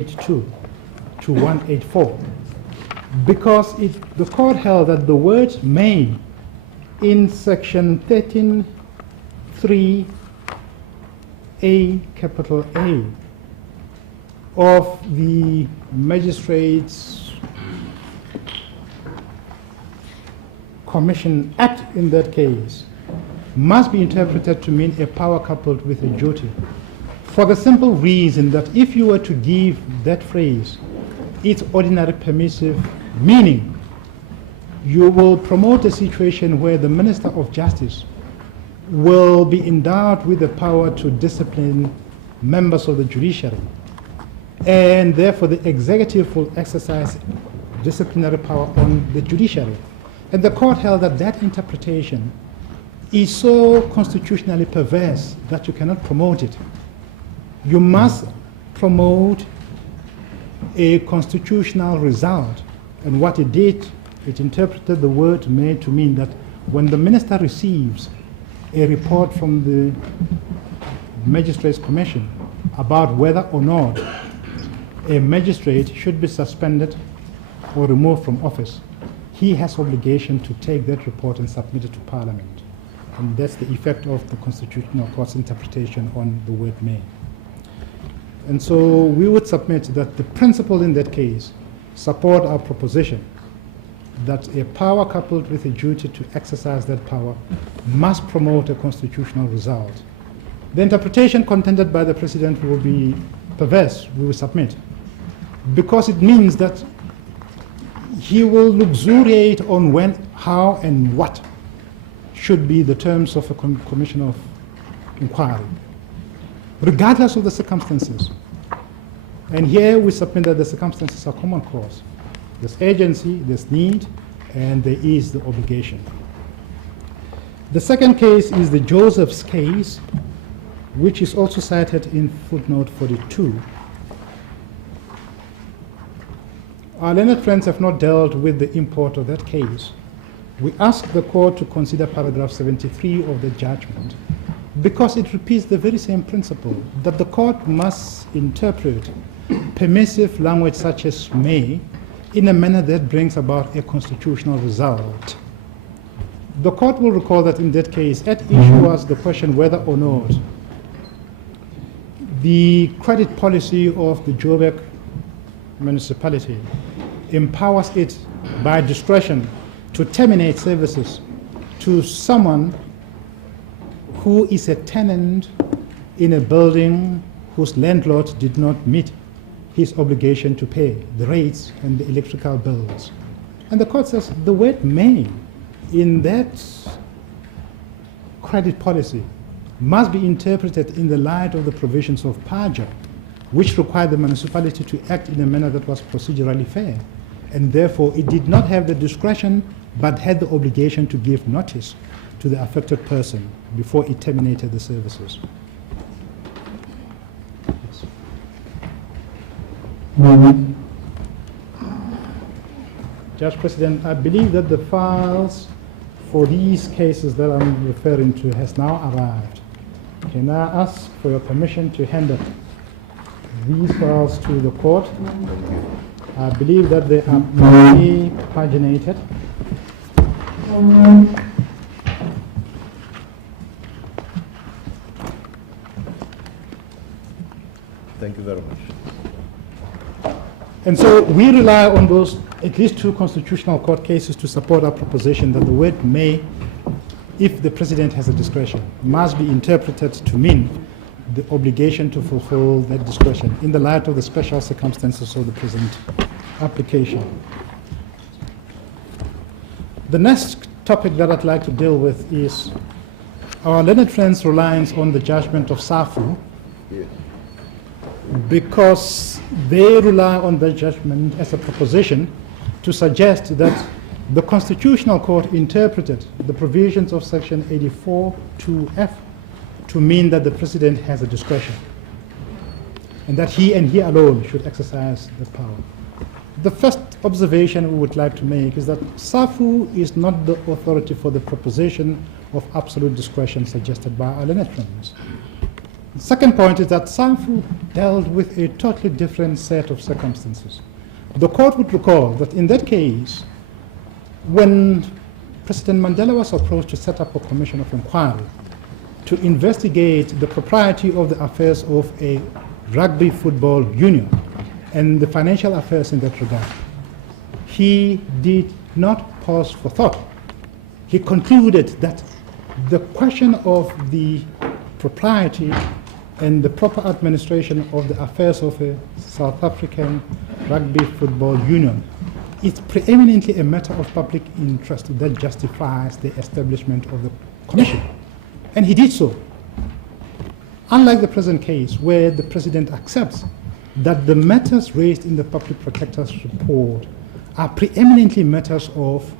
182 to 184, because the court held that the word may in section 13(3)(a) capital A of the Magistrates Commission Act in that case must be interpreted to mean a power coupled with a duty, for the simple reason that if you were to give that phrase its ordinary permissive meaning, you will promote a situation where the Minister of Justice will be endowed with the power to discipline members of the judiciary, and therefore the executive will exercise disciplinary power on the judiciary. And the court held that that interpretation is so constitutionally perverse that you cannot promote it. You must promote a constitutional result. And what it did, it interpreted the word may to mean that when the minister receives a report from the Magistrates Commission about whether or not a magistrate should be suspended or removed from office, he has obligation to take that report and submit it to Parliament. And that's the effect of the Constitutional Court's interpretation on the word may. And so we would submit that the principle in that case support our proposition that a power coupled with a duty to exercise that power must promote a constitutional result. The interpretation contended by the President will be perverse, we will submit, because it means that he will luxuriate on when, how, and what should be the terms of a commission of inquiry, regardless of the circumstances. And here we submit that the circumstances are common cause. There's agency, there's need, and there is the obligation. The second case is the Joseph's case, which is also cited in footnote 42. Our learned friends have not dealt with the import of that case. We ask the court to consider paragraph 73 of the judgment, because it repeats the very same principle that the court must interpret permissive language such as may in a manner that brings about a constitutional result. The court will recall that in that case, at issue was the question whether or not the credit policy of the Joburg municipality empowers it by discretion to terminate services to someone who is a tenant in a building whose landlord did not meet his obligation to pay the rates and the electrical bills. And the court says the word may in that credit policy must be interpreted in the light of the provisions of PAJA, which require the municipality to act in a manner that was procedurally fair. And therefore, it did not have the discretion, but had the obligation to give notice to the affected person before it terminated the services. Yes. Judge President, I believe that the files for these cases that I'm referring to has now arrived. Can I ask for your permission to hand up these files to the court? I believe that they are properly paginated. Thank you very much. And so we rely on those at least two constitutional court cases to support our proposition that the word may, if the President has a discretion, must be interpreted to mean the obligation to fulfill that discretion in the light of the special circumstances of the present application. The next topic that I'd like to deal with is our learned friends' reliance on the judgment of SAFU, Yes. because they rely on that judgment as a proposition to suggest that the Constitutional Court interpreted the provisions of section 84(2)(f) to mean that the President has a discretion and that he and he alone should exercise that power. The first observation we would like to make is that SAFU is not the authority for the proposition of absolute discretion suggested by our learned friends. Second point is that SAFU dealt with a totally different set of circumstances. The court would recall that in that case, when President Mandela was approached to set up a commission of inquiry to investigate the propriety of the affairs of a rugby football union and the financial affairs in that regard, he did not pause for thought. He concluded that the question of the propriety and the proper administration of the affairs of a South African rugby football union is preeminently a matter of public interest that justifies the establishment of the commission. And he did so. Unlike the present case, where the President accepts that the matters raised in the Public Protector's report are preeminently matters of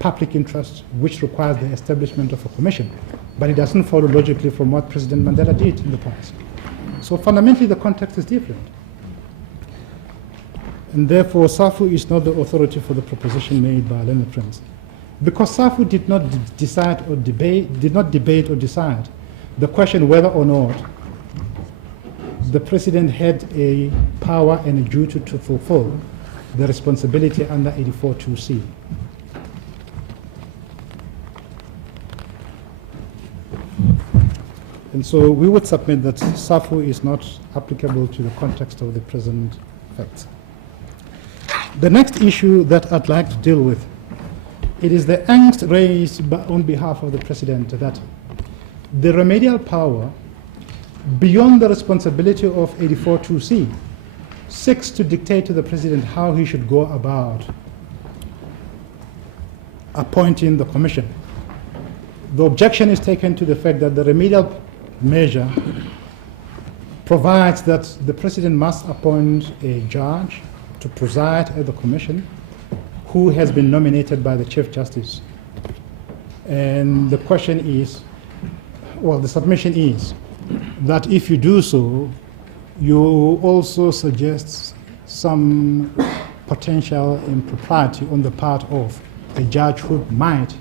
public interest, which requires the establishment of a commission. But it doesn't follow logically from what President Mandela did in the past. So fundamentally, the context is different. And therefore, SAFU is not the authority for the proposition made by Leonard Prince. Because SAFU did not debate or decide the question whether or not the President had a power and a duty to fulfill the responsibility under 84(2)(c). And so we would submit that SAFU is not applicable to the context of the present facts. The next issue that I'd like to deal with, it is the angst raised on behalf of the President that the remedial power, beyond the responsibility of 84(2)(c), seeks to dictate to the President how he should go about appointing the commission. The objection is taken to the fact that the remedial measure provides that the President must appoint a judge to preside at the commission who has been nominated by the Chief Justice. And the question is, well, the submission is that if you do so, you also suggest some potential impropriety on the part of a judge who might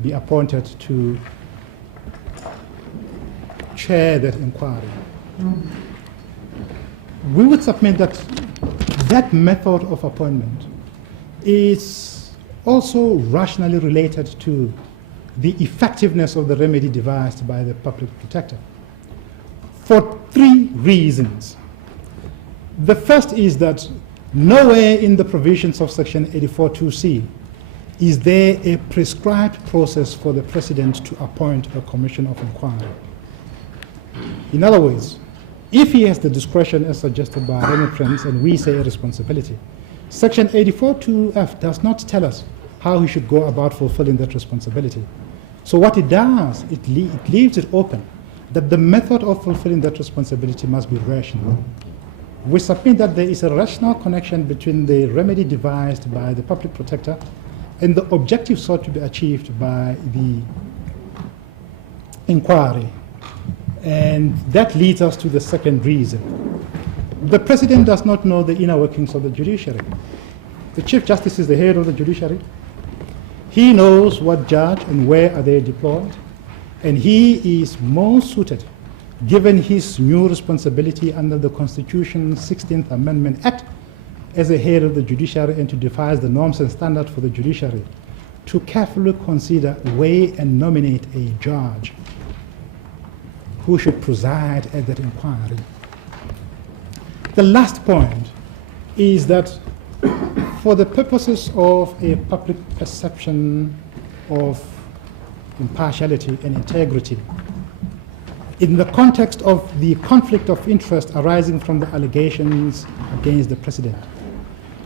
be appointed to chair that inquiry. We would submit that that method of appointment is also rationally related to the effectiveness of the remedy devised by the public protector for three reasons. The first is that nowhere in the provisions of section 84(2)(c) is there a prescribed process for the President to appoint a commission of inquiry. In other words, if he has the discretion as suggested by Leonard Prince, and we say a responsibility, section 84(2)(f) does not tell us how he should go about fulfilling that responsibility. So what it does, it leaves it open that the method of fulfilling that responsibility must be rational. We submit that there is a rational connection between the remedy devised by the public protector and the objective sought to be achieved by the inquiry. And that leads us to the second reason. The President does not know the inner workings of the judiciary. The Chief Justice is the head of the judiciary. He knows what judge and where are they deployed, and he is most suited, given his new responsibility under the Constitution's 16th Amendment Act, as the head of the judiciary and to devise the norms and standards for the judiciary, to carefully consider, weigh, and nominate a judge who should preside at that inquiry. The last point is that for the purposes of a public perception of impartiality and integrity, in the context of the conflict of interest arising from the allegations against the President,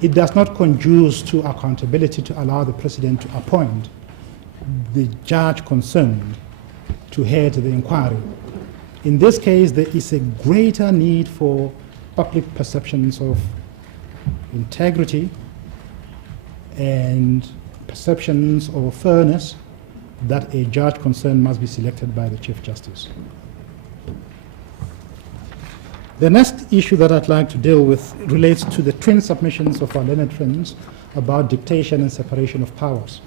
it does not conduce to accountability to allow the President to appoint the judge concerned to head the inquiry. In this case, there is a greater need for public perceptions of integrity and perceptions of fairness that a judge concerned must be selected by the Chief Justice. The next issue that I'd like to deal with relates to the twin submissions of our learned friends about dictation and separation of powers.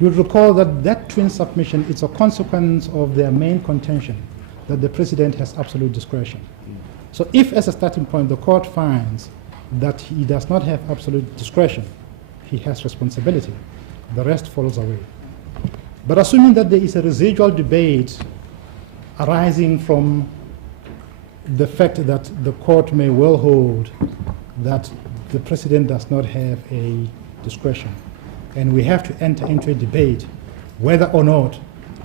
You'll recall that that twin submission is a consequence of their main contention that the president has absolute discretion. So if as a starting point the court finds that he does not have absolute discretion, he has responsibility, the rest follows away. But assuming that there is a residual debate arising from the fact that the court may well hold that the president does not have a discretion, and we have to enter into a debate whether or not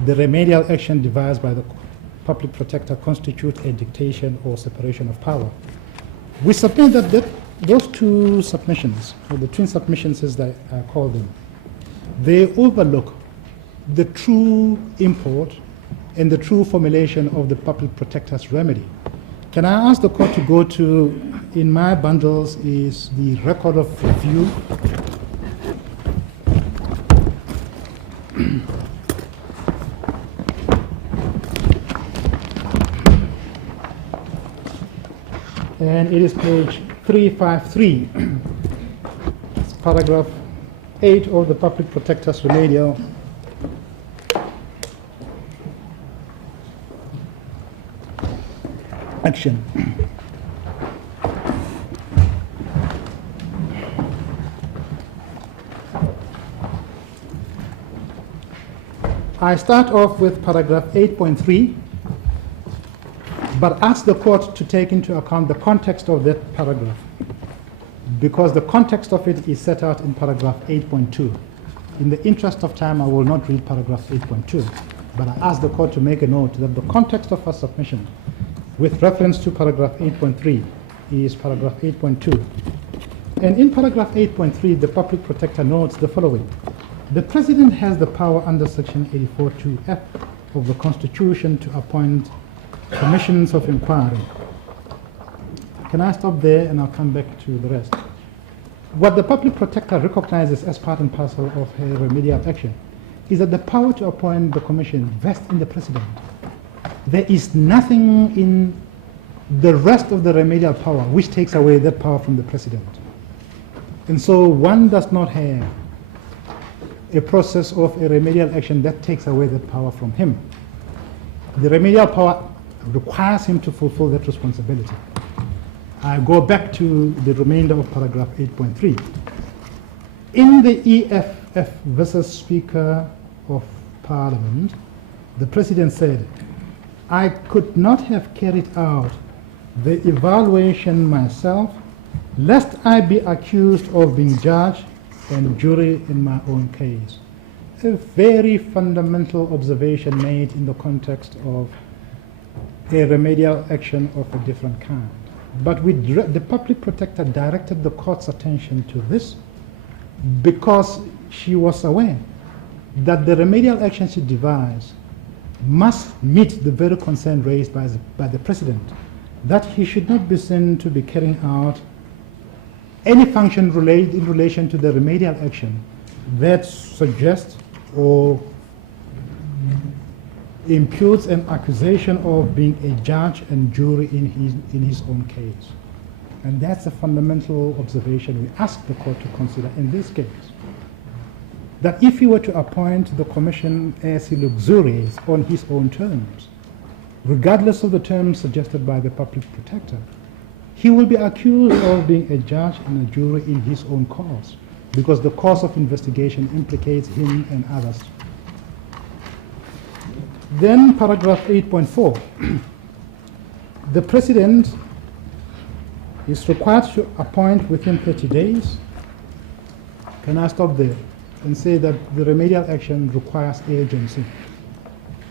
the remedial action devised by the public protector constitutes a dictation or separation of power. We submit that those two submissions, or the twin submissions as I call them, they overlook the true import and the true formulation of the public protector's remedy. Can I ask the court to go to, in my bundles is the record of review. And it is page 353. It's paragraph 8 of the public protector's remedial. Action. I start off with paragraph 8.3, but ask the court to take into account the context of that paragraph, because the context of it is set out in paragraph 8.2. In the interest of time, I will not read paragraph 8.2, but I ask the court to make a note that the context of our submission with reference to paragraph 8.3 is paragraph 8.2. And in paragraph 8.3, the public protector notes the following. The president has the power under section 84(2)(f) of the Constitution to appoint commissions of inquiry. Can I stop there and I'll come back to the rest? What the public protector recognizes as part and parcel of her remedial action is that the power to appoint the commission vests in the president. There is nothing in the rest of the remedial power which takes away that power from the president. And so one does not have a process of a remedial action that takes away that power from him. The remedial power requires him to fulfill that responsibility. I go back to the remainder of paragraph 8.3. In the EFF versus Speaker of Parliament, the president said, I could not have carried out the evaluation myself, lest I be accused of being judge and jury in my own case. A very fundamental observation made in the context of a remedial action of a different kind. But the public protector directed the court's attention to this because she was aware that the remedial action she devised must meet the very concern raised by the president, that he should not be seen to be carrying out any function in relation to the remedial action that suggests or imputes an accusation of being a judge and jury in his own case. And that's a fundamental observation we ask the court to consider in this case. That if he were to appoint the commission as he luxuriates on his own terms, regardless of the terms suggested by the public protector, he will be accused of being a judge and a jury in his own cause, because the cause of investigation implicates him and others. Then paragraph 8.4, the president is required to appoint within 30 days. Can I stop there and say that the remedial action requires urgency?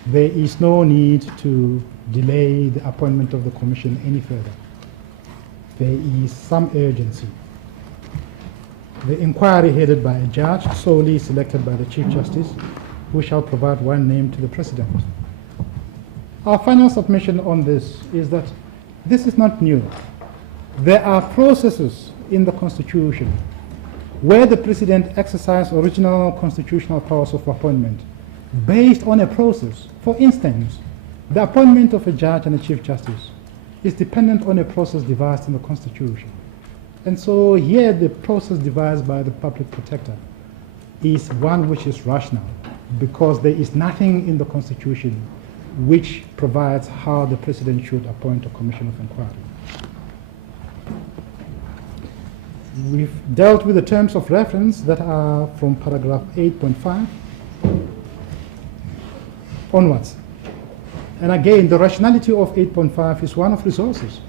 There is no need to delay the appointment of the commission any further. There is some urgency. The inquiry headed by a judge solely selected by the Chief Justice, who shall provide one name to the President. Our final submission on this is that this is not new. There are processes in the Constitution where the President exercises original constitutional powers of appointment based on a process. For instance, the appointment of a judge and a Chief Justice is dependent on a process devised in the Constitution. And so here the process devised by the public protector is one which is rational, because there is nothing in the Constitution which provides how the President should appoint a commission of inquiry. We've dealt with the terms of reference that are from paragraph 8.5 onwards. And again, the rationality of 8.5 is one of resources.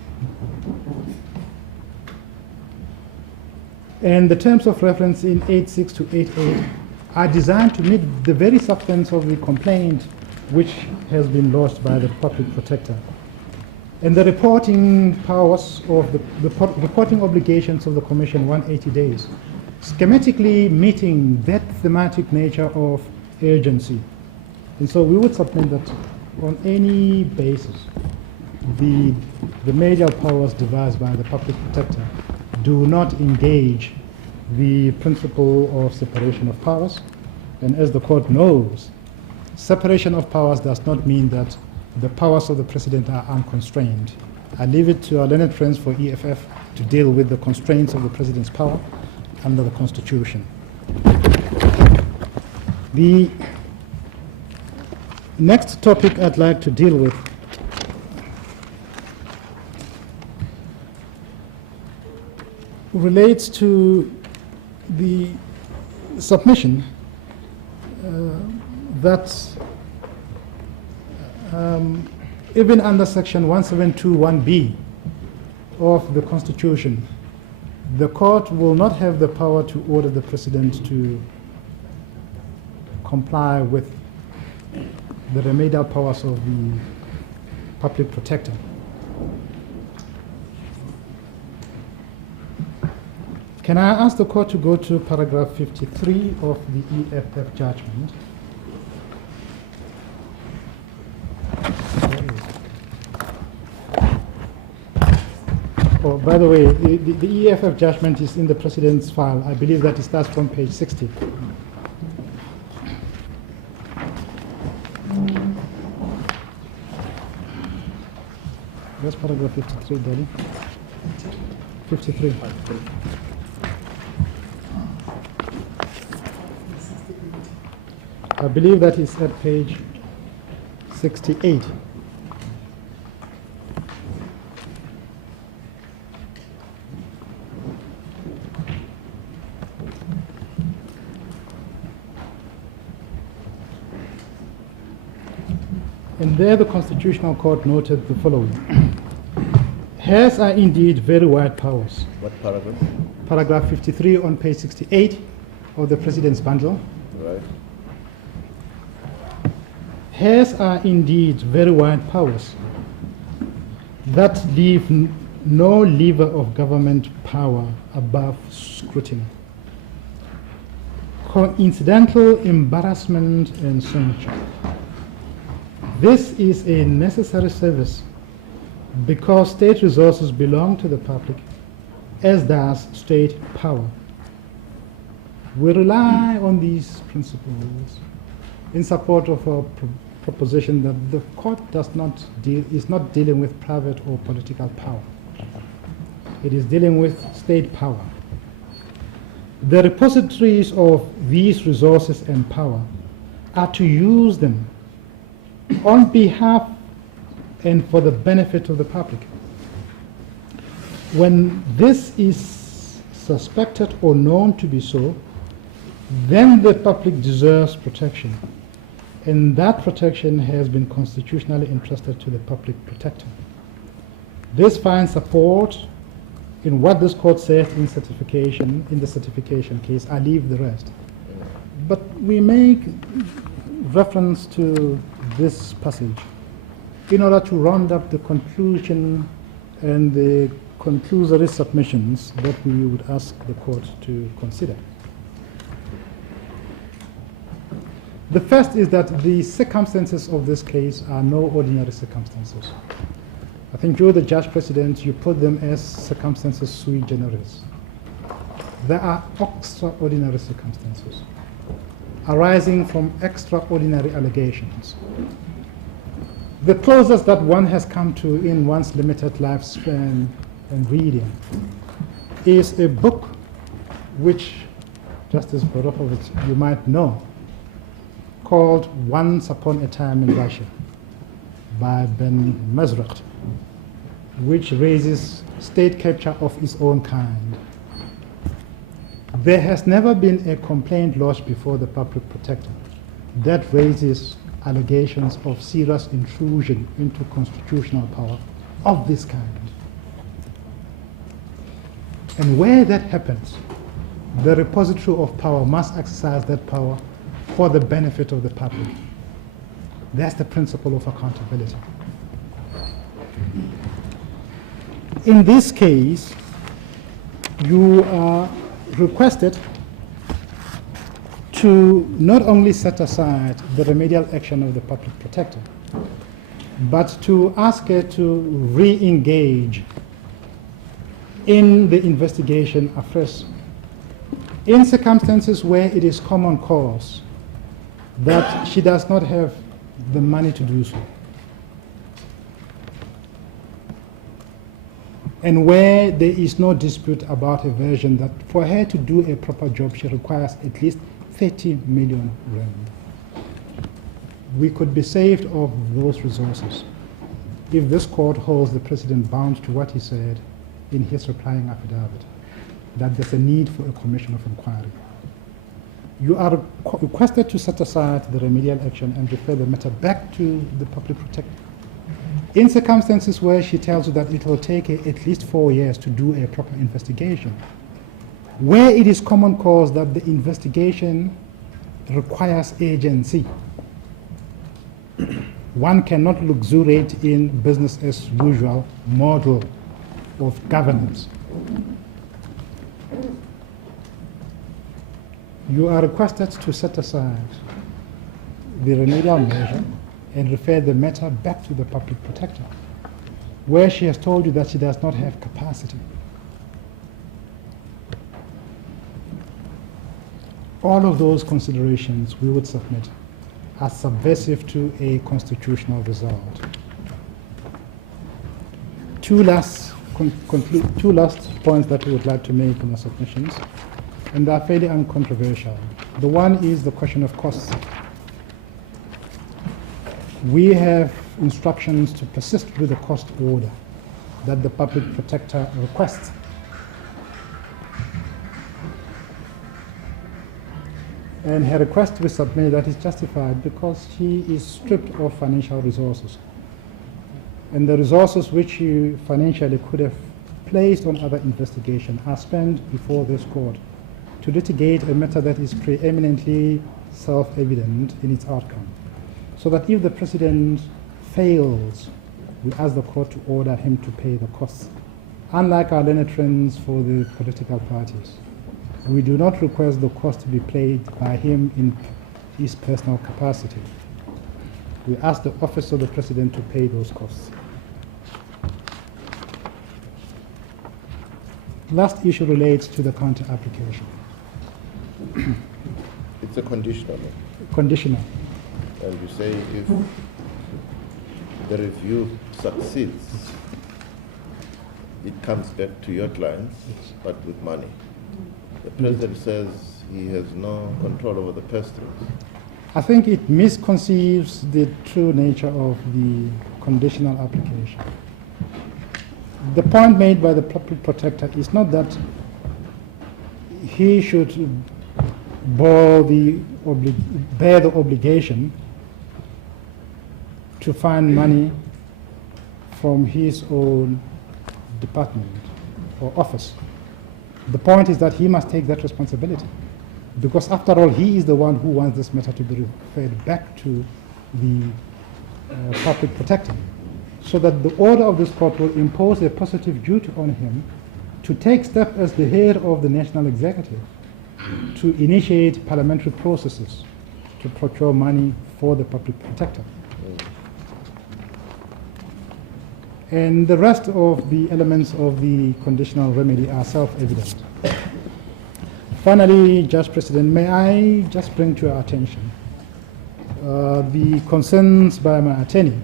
And the terms of reference in 8.6 to 8.8 are designed to meet the very substance of the complaint which has been lodged by the public protector. And the reporting powers of the reporting obligations of the Commission, 180 days, schematically meeting that thematic nature of urgency. And so we would submit that on any basis, the remedial powers devised by the public protector do not engage the principle of separation of powers. And as the court knows, separation of powers does not mean that the powers of the President are unconstrained. I leave it to our learned friends for EFF to deal with the constraints of the President's power under the Constitution. The next topic I'd like to deal with relates to the submission that even under section 1721B of the Constitution, the court will not have the power to order the President to comply with the remedial powers of the public protector. Can I ask the court to go to paragraph 53 of the EFF judgment? Oh, by the way, the EFF judgment is in the President's file. I believe that it starts from page 60. Where's paragraph 53, Daddy? 53. I believe that is at page 68. And there the Constitutional Court noted the following. Heirs are indeed very wide powers. What paragraph? Paragraph 53 on page 68 of the President's bundle. Right. Heirs are indeed very wide powers that leave no lever of government power above scrutiny. Coincidental embarrassment and censure. This is a necessary service because state resources belong to the public, as does state power. We rely on these principles in support of our proposition that the court is not dealing with private or political power. It is dealing with state power. The repositories of these resources and power are to use them on behalf and for the benefit of the public. When this is suspected or known to be so, then the public deserves protection, and that protection has been constitutionally entrusted to the public protector. This finds support in what this court said in certification, in the certification case. I leave the rest. But we make reference to this passage in order to round up the conclusion and the conclusory submissions that we would ask the court to consider. The first is that the circumstances of this case are no ordinary circumstances. I think you, the Judge President, you put them as circumstances sui generis. There are extraordinary circumstances arising from extraordinary allegations. The closest that one has come to in one's limited lifespan and reading is a book which Justice Borovovich, you might know, called Once Upon a Time in Russia by Ben Mesrich, which raises state capture of its own kind. There has never been a complaint lodged before the public protector that raises allegations of serious intrusion into constitutional power of this kind. And where that happens, the repository of power must exercise that power for the benefit of the public. That's the principle of accountability. In this case, you are requested to not only set aside the remedial action of the public protector, but to ask her to re-engage in the investigation afresh in circumstances where it is common cause that she does not have the money to do so, and where there is no dispute about her version that for her to do a proper job she requires at least 30 million rand. We could be saved of those resources if this court holds the president bound to what he said in his replying affidavit, that there's a need for a commission of inquiry. You are requested to set aside the remedial action and refer the matter back to the public protector. In circumstances where she tells you that it will take at least 4 years to do a proper investigation, where it is common cause that the investigation requires agency, one cannot luxuriate in business as usual model of governance. You are requested to set aside the remedial measure and refer the matter back to the public protector, where she has told you that she does not have capacity. All of those considerations we would submit as subversive to a constitutional result. Two last points that we would like to make in our submissions, and they are fairly uncontroversial. The one is the question of costs. We have instructions to persist with the cost order that the public protector requests. And her request to be submitted that is justified because she is stripped of financial resources. And the resources which she financially could have placed on other investigation are spent before this court to litigate a matter that is preeminently self-evident in its outcome. So that if the president fails, we ask the court to order him to pay the costs. Unlike our learned friends for the political parties, we do not request the cost to be paid by him in his personal capacity. We ask the office of the president to pay those costs. Last issue relates to the counter application. It's a conditional. Conditional. And you say if the review succeeds, it comes back to your clients, but with money. The president says he has no control over the purse strings. I think it misconceives the true nature of the conditional application. The point made by the public protector is not that he should bear the obligation to find money from his own department or office. The point is that he must take that responsibility, because after all, he is the one who wants this matter to be referred back to the public protector, so that the order of this court will impose a positive duty on him to take steps as the head of the national executive to initiate parliamentary processes to procure money for the public protector. And the rest of the elements of the conditional remedy are self-evident. Finally, Judge President, may I just bring to your attention the concerns by my attorney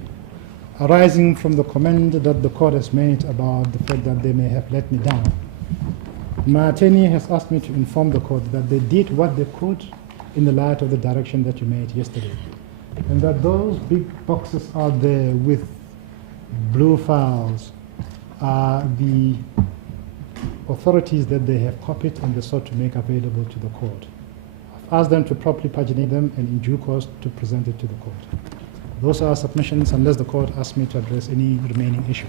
arising from the comment that the court has made about the fact that they may have let me down. My attorney has asked me to inform the court that they did what they could in the light of the direction that you made yesterday, and that those big boxes out there with blue files are the authorities that they have copied and they sought to make available to the court. I've asked them to properly paginate them and in due course to present it to the court. Those are submissions, unless the court asks me to address any remaining issues.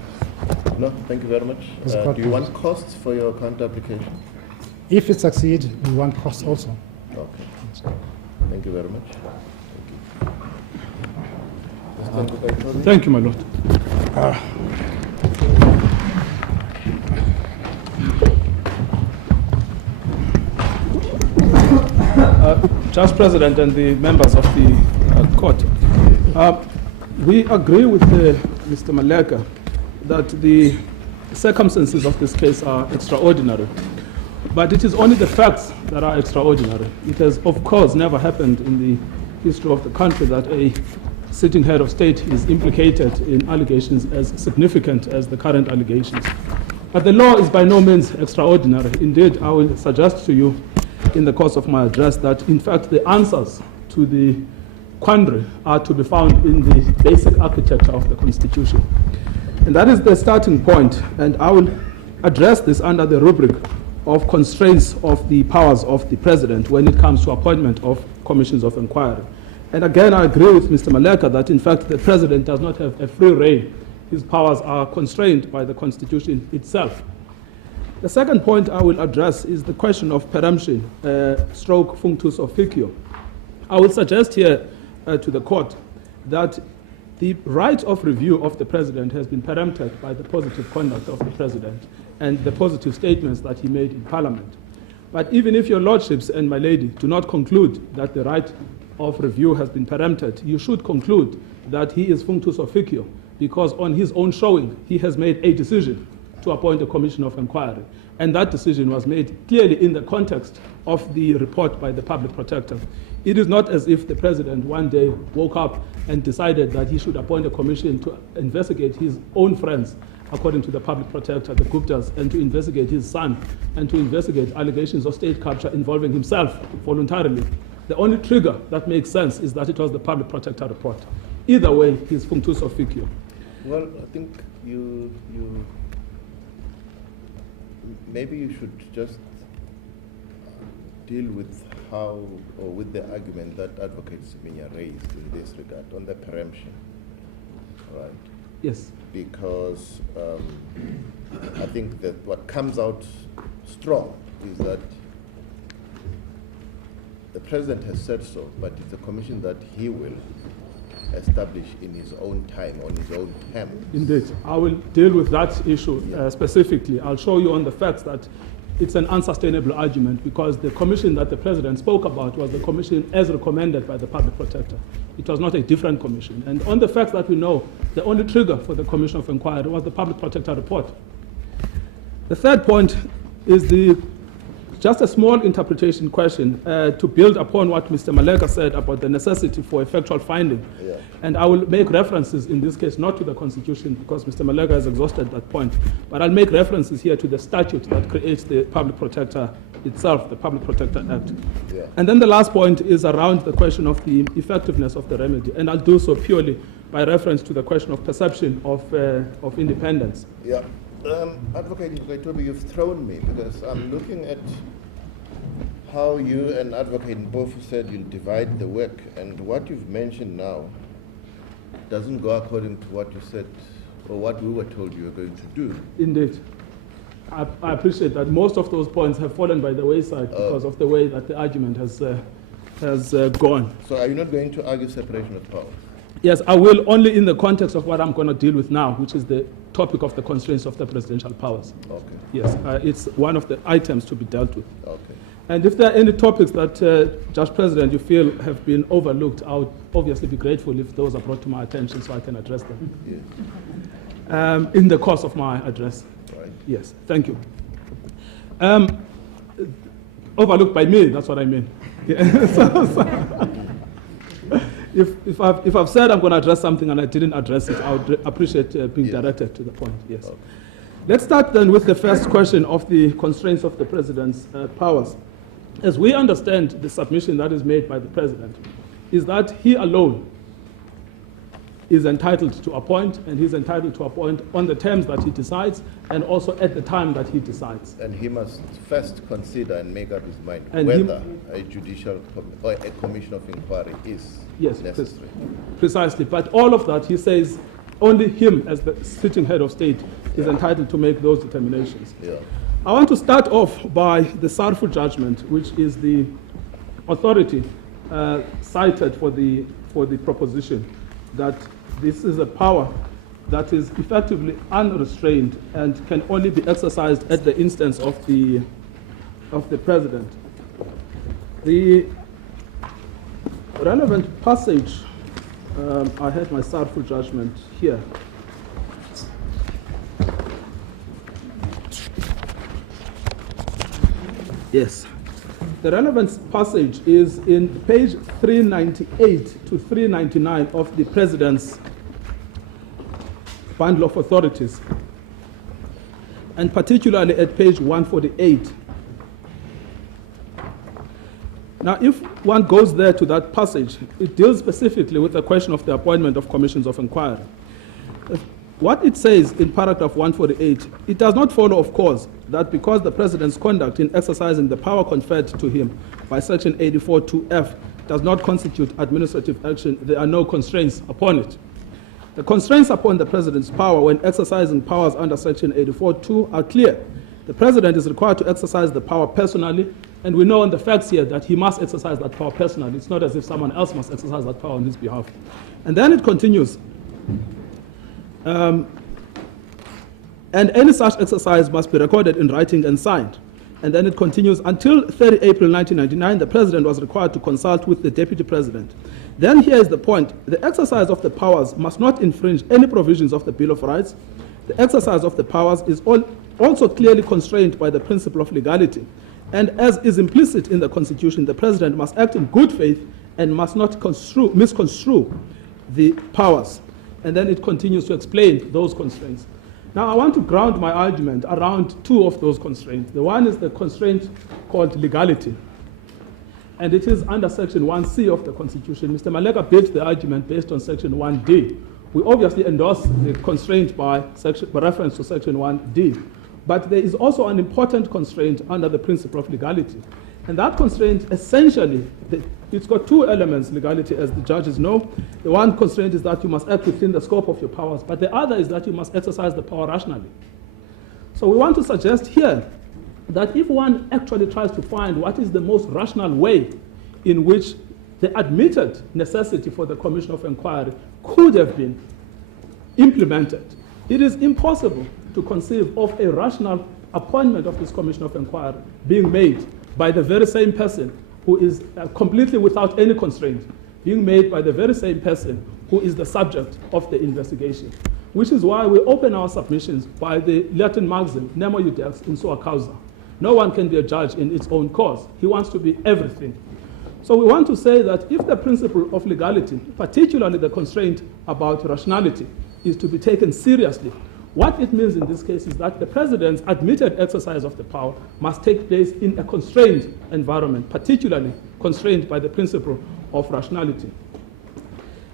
No, thank you very much. Do you want costs for your counter application? If it succeeds, we want costs also. Okay. Thank you very much. Thank you. Thank you, my lord. Judge President and the members of the court, we agree with Mr. Maleka that the circumstances of this case are extraordinary, but it is only the facts that are extraordinary. It has, of course, never happened in the history of the country that a sitting head of state is implicated in allegations as significant as the current allegations. But the law is by no means extraordinary. Indeed, I will suggest to you in the course of my address that, in fact, the answers to the quandary are to be found in the basic architecture of the Constitution. And that is the starting point, and I will address this under the rubric of constraints of the powers of the President when it comes to appointment of commissions of inquiry. And again, I agree with Mr. Maleka that, in fact, the President does not have a free rein. His powers are constrained by the Constitution itself. The second point I will address is the question of preemption, stroke functus officio. I will suggest here to the court that the right of review of the President has been preempted by the positive conduct of the President and the positive statements that he made in Parliament. But even if your lordships and my lady do not conclude that the right of review has been preempted, you should conclude that he is functus officio, because on his own showing, he has made a decision to appoint a commission of inquiry. And that decision was made clearly in the context of the report by the public protector. It is not as if the President one day woke up and decided that he should appoint a commission to investigate his own friends, according to the public protector, the Guptas, and to investigate his son, and to investigate allegations of state capture involving himself voluntarily. The only trigger that makes sense is that it was the public protector report. Either way, he's functus officio. Well, I think maybe you should just deal with how, or with the argument that Advocate Siminya raised in this regard on the preemption, right? Yes. Because I think that what comes out strong is that the President has said so, but it's a commission that he will establish in his own time, on his own terms. Indeed. I will deal with that issue specifically. I'll show you on the facts that it's an unsustainable argument, because the commission that the President spoke about was the commission as recommended by the public protector. It was not a different commission. And on the facts that we know, the only trigger for the commission of inquiry was the public protector report. The third point is just a small interpretation question to build upon what Mr. Maleka said about the necessity for effectual finding. Yeah. And I will make references in this case not to the Constitution, because Mr. Maleka has exhausted that point, but I'll make references here to the statute that creates the public protector itself, the Public Protector Act. Yeah. And then the last point is around the question of the effectiveness of the remedy, and I'll do so purely by reference to the question of perception of independence. Yeah. Advocate Zaitobi, you've thrown me, because I'm looking at how you and Advocate both said you'll divide the work, and what you've mentioned now doesn't go according to what you said or what we were told you were going to do. Indeed. I appreciate that most of those points have fallen by the wayside because of the way that the argument has gone. So are you not going to argue separation of powers? Yes, I will, only in the context of what I'm going to deal with now, which is the topic of the constraints of the presidential powers. Okay. Yes, it's one of the items to be dealt with. Okay. And if there are any topics that, Judge President, you feel have been overlooked, I would obviously be grateful if those are brought to my attention so I can address them. Yes. In the course of my address. Right. Yes, thank you. Overlooked by me, that's what I mean. If I've said I'm going to address something and I didn't address it, I would appreciate being directed to the point, yes. Okay. Let's start then with the first question of the constraints of the President's powers. As we understand the submission that is made by the President, is that he alone is entitled to appoint, and he's entitled to appoint on the terms that he decides, and also at the time that he decides. And he must first consider and make up his mind And whether a judicial or a commission of inquiry is necessary. Precisely. But all of that, he says, only him as the sitting head of state is entitled to make those determinations. Yeah. I want to start off by the SARFU judgment, which is the authority cited for the proposition that this is a power that is effectively unrestrained and can only be exercised at the instance of the President. The relevant passage, I had my SARFU judgment here. Yes. The relevant passage is in page 398 to 399 of the President's bundle of authorities, and particularly at page 148. Now, if one goes there to that passage, it deals specifically with the question of the appointment of commissions of inquiry. What it says in paragraph 148, it does not follow, of course, that because the President's conduct in exercising the power conferred to him by section 84(2)(f does not constitute administrative action, there are no constraints upon it. The constraints upon the President's power when exercising powers under section 84(2) are clear. The President is required to exercise the power personally, and we know on the facts here that he must exercise that power personally. It's not as if someone else must exercise that power on his behalf. And then it continues. And any such exercise must be recorded in writing and signed. And then it continues, until 30 April 1999, the President was required to consult with the Deputy President. Then here is the point. The exercise of the powers must not infringe any provisions of the Bill of Rights. The exercise of the powers is also clearly constrained by the principle of legality. And as is implicit in the Constitution, the President must act in good faith and must not misconstrue the powers. And then it continues to explain those constraints. Now, I want to ground my argument around two of those constraints. The one is the constraint called legality, and it is under section 1C of the Constitution. Mr. Maleka built the argument based on section 1D. We obviously endorse the constraint by reference to section 1D, but there is also an important constraint under the principle of legality. And that constraint, essentially, it's got two elements, legality, as the judges know. The one constraint is that you must act within the scope of your powers, but the other is that you must exercise the power rationally. So we want to suggest here that if one actually tries to find what is the most rational way in which the admitted necessity for the Commission of Inquiry could have been implemented, it is impossible to conceive of a rational appointment of this Commission of Inquiry being made by the very same person who is completely without any constraint, being made by the very same person who is the subject of the investigation. Which is why we open our submissions by the Latin maxim, nemo iudex in sua causa. No one can be a judge in its own cause. He wants to be everything. So we want to say that if the principle of legality, particularly the constraint about rationality, is to be taken seriously, what it means in this case is that the President's admitted exercise of the power must take place in a constrained environment, particularly constrained by the principle of rationality.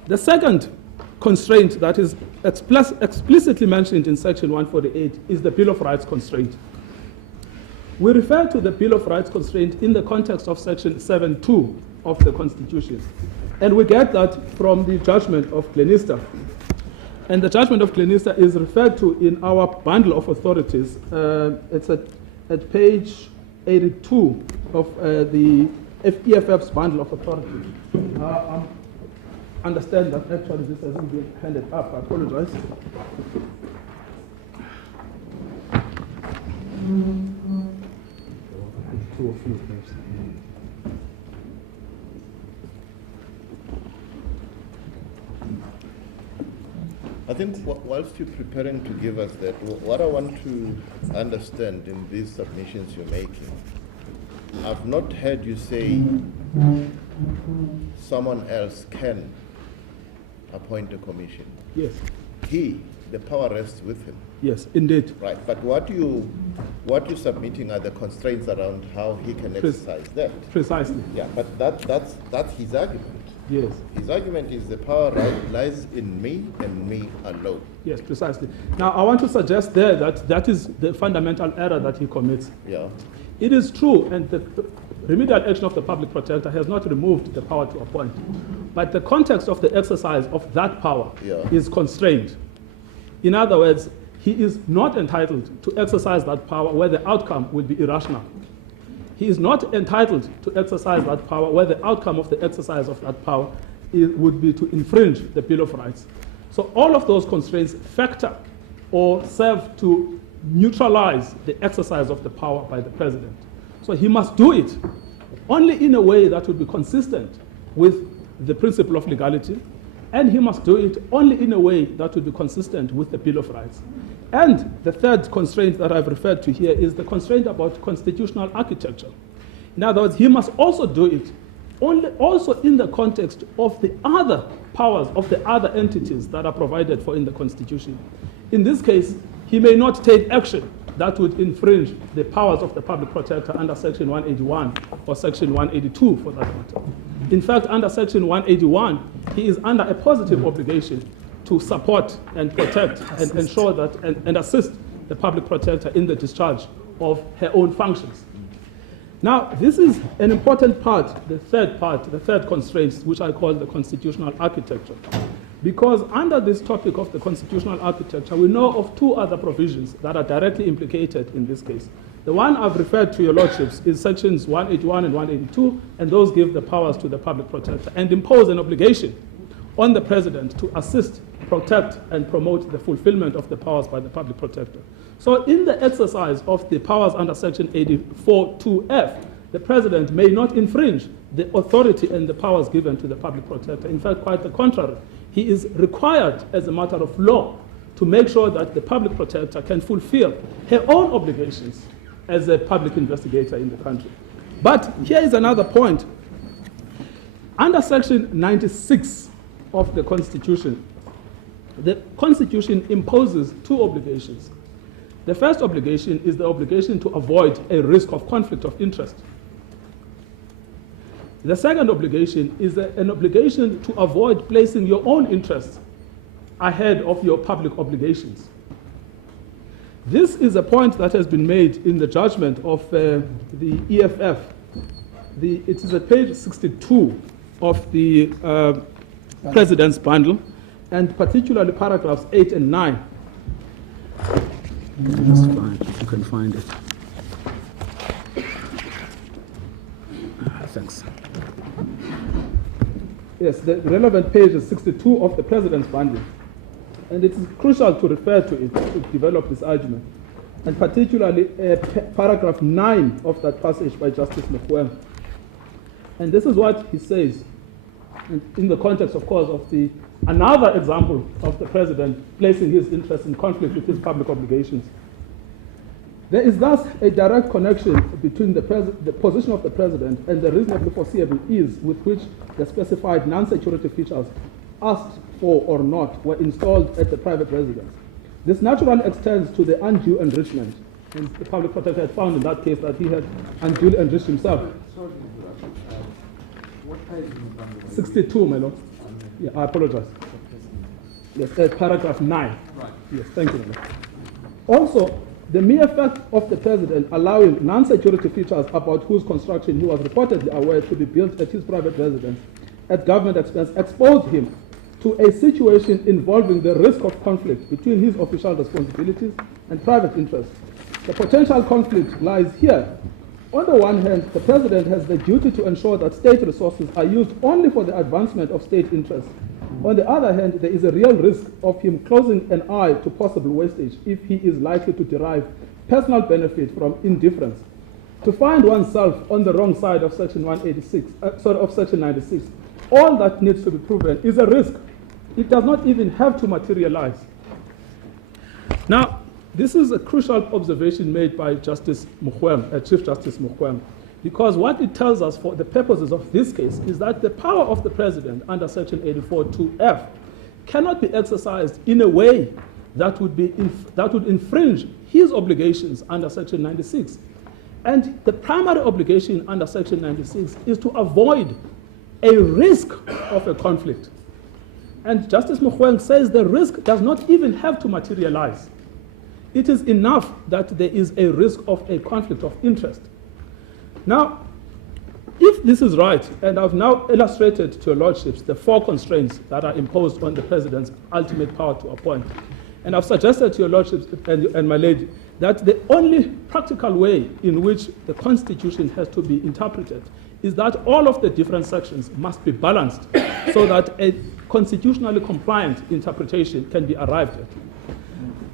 The second constraint that is explicitly mentioned in section 148 is the Bill of Rights constraint. We refer to the Bill of Rights constraint in the context of section 7(2) of the Constitution. And we get that from the judgment of Glenister. And the judgment of Glenister is referred to in our bundle of authorities. It's at page 82 of the EFF's bundle of authorities. I understand that actually this hasn't been handed up. I apologize. I think whilst you're preparing to give us that, what I want to understand in these submissions you're making, I've not heard you say someone else can appoint a commission. Yes. He the power rests with him. Yes, indeed. Right, but what you're submitting are the constraints around how he can exercise that. Precisely. Yeah, but that's his argument. Yes. His argument is the power lies in me and me alone. Yes, precisely. Now, I want to suggest there that that is the fundamental error that he commits. Yeah. It is true, and the remedial action of the public protector has not removed the power to appoint. But the context of the exercise of that power is constrained. In other words, he is not entitled to exercise that power where the outcome would be irrational. He is not entitled to exercise that power where the outcome of the exercise of that power would be to infringe the Bill of Rights. So all of those constraints factor or serve to neutralize the exercise of the power by the president. So he must do it only in a way that would be consistent with the principle of legality, and he must do it only in a way that would be consistent with the Bill of Rights. And the third constraint that I've referred to here is the constraint about constitutional architecture. In other words, he must also do it only also in the context of the other powers of the other entities that are provided for in the Constitution. In this case, he may not take action that would infringe the powers of the public protector under Section 181 or Section 182 for that matter. In fact, under Section 181, he is under a positive obligation to support and protect and ensure that and assist the public protector in the discharge of her own functions. Now, this is an important part, the third constraint, which I call the constitutional architecture. Because under this topic of the constitutional architecture, we know of two other provisions that are directly implicated in this case. The one I've referred to, your lordships, is sections 181 and 182, and those give the powers to the public protector and impose an obligation on the president to assist, protect, and promote the fulfillment of the powers by the public protector. So in the exercise of the powers under section 84(2)(f), the president may not infringe the authority and the powers given to the public protector. In fact, quite the contrary. He is required as a matter of law to make sure that the public protector can fulfill her own obligations as a public investigator in the country. But here is another point. Under section 96 of the Constitution imposes two obligations. The first obligation is the obligation to avoid a risk of conflict of interest. The second obligation is an obligation to avoid placing your own interests ahead of your public obligations. This is a point that has been made in the judgment of the EFF. It is at page 62 of the President's bundle, and particularly paragraphs 8 and 9. That's fine, you can find it. Thanks. Yes, the relevant page is 62 of the President's bundle. And it is crucial to refer to it to develop this argument. And particularly paragraph 9 of that passage by Justice Mogoeng. And this is what he says, in the context, of course, of another example of the President placing his interests in conflict with his public obligations. There is thus a direct connection between the position of the President and the reasonably foreseeable ease with which the specified non-security features asked for or not were installed at the private residence. This naturally extends to the undue enrichment, and the public protector had found in that case that he had unduly enriched himself. Sorry to interrupt. What page is it on? 62, my lord. Yeah, I apologize. Yes, paragraph 9. Right. Yes, thank you, my lord. Also, the mere fact of the President allowing non-security features about whose construction he was reportedly aware to be built at his private residence at government expense exposed him to a situation involving the risk of conflict between his official responsibilities and private interests. The potential conflict lies here. On the one hand, the President has the duty to ensure that state resources are used only for the advancement of state interests. On the other hand, there is a real risk of him closing an eye to possible wastage if he is likely to derive personal benefit from indifference. To find oneself on the wrong side of Section 96, all that needs to be proven is a risk. It does not even have to materialize. Now, this is a crucial observation made by Justice Mogoeng, Chief Justice Mogoeng, because what it tells us for the purposes of this case is that the power of the President under Section 84(2)(f) cannot be exercised in a way that would infringe his obligations under Section 96. And the primary obligation under Section 96 is to avoid a risk of a conflict. And Justice Mogoeng says the risk does not even have to materialize. It is enough that there is a risk of a conflict of interest. Now, if this is right, and I've now illustrated to your lordships the 4 constraints that are imposed on the president's ultimate power to appoint, and I've suggested to your lordships and my lady that the only practical way in which the Constitution has to be interpreted is that all of the different sections must be balanced so that a constitutionally compliant interpretation can be arrived at.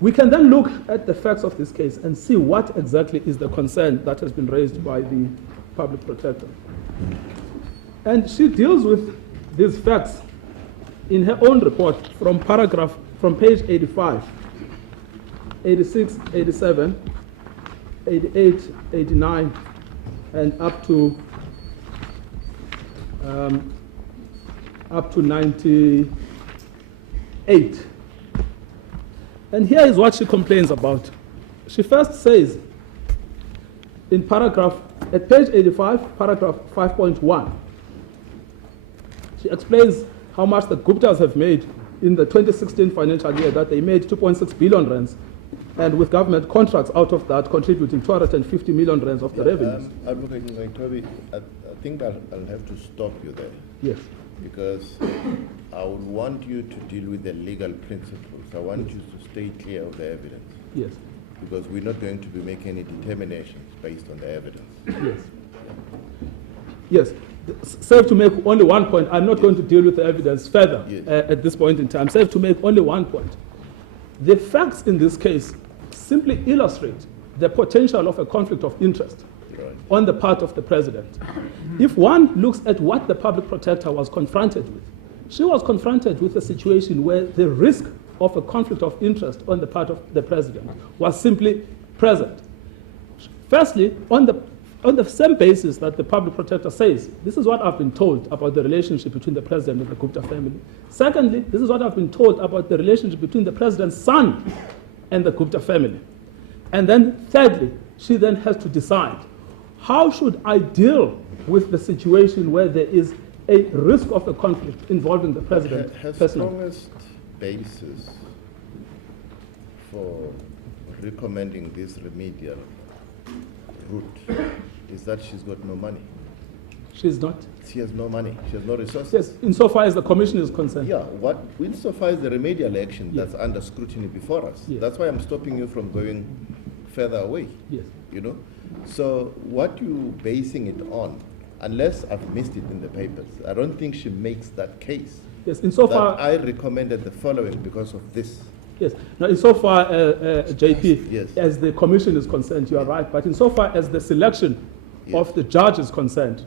We can then look at the facts of this case and see what exactly is the concern that has been raised by the public protector. And she deals with these facts in her own report from page 85, 86, 87, 88, 89, and up to 98. And here is what she complains about. She first says in at page 85, paragraph 5.1, she explains how much the Guptas have made in the 2016 financial year, that they made 2.6 billion rands, and with government contracts out of that contributing 250 million rands of the revenues. Advocate Nzaitobi, I think I'll have to stop you there. Yes. Because I would want you to deal with the legal principles. I want you to stay clear of the evidence. Yes. Because we're not going to be making any determinations based on the evidence. Yes. Yes. Save to make only one point. I'm not going to deal with the evidence further at this point in time. Save to make only one point. The facts in this case simply illustrate the potential of a conflict of interest on the part of the president. If one looks at what the public protector was confronted with, she was confronted with a situation where the risk of a conflict of interest on the part of the president was simply present. Firstly, on the same basis that the public protector says, this is what I've been told about the relationship between the president and the Gupta family. Secondly, this is what I've been told about the relationship between the president's son and the Gupta family. And then thirdly, she then has to decide, how should I deal with the situation where there is a risk of a conflict involving the president? Her strongest basis for recommending this remedial route is that she's got no money. She's not? She has no money. She has no resources. Yes, insofar as the commission is concerned. Yeah, insofar as the remedial action that's under scrutiny before us. Yes. That's why I'm stopping you from going further away. Yes. You know? So what you basing it on, unless I've missed it in the papers, I don't think she makes that case. Yes, insofar I recommended the following because of this. Yes. Now, insofar, JP, Yes. as the commission is concerned, you are right. But insofar as the selection of the judge is concerned,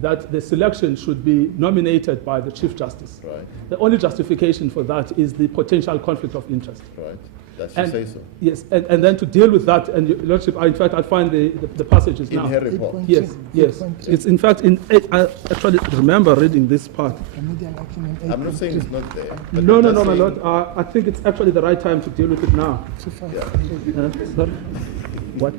that the selection should be nominated by the Chief Justice. Right. The only justification for that is the potential conflict of interest. Right. That you say so. Yes, and then to deal with that, and Your Lordship, in fact, I'll find the passages now. In her report. Yes, yes. It's in fact I actually remember reading this part. I'm not saying it's not there. But No, my Lord. I think it's actually the right time to deal with it now. Sorry? What?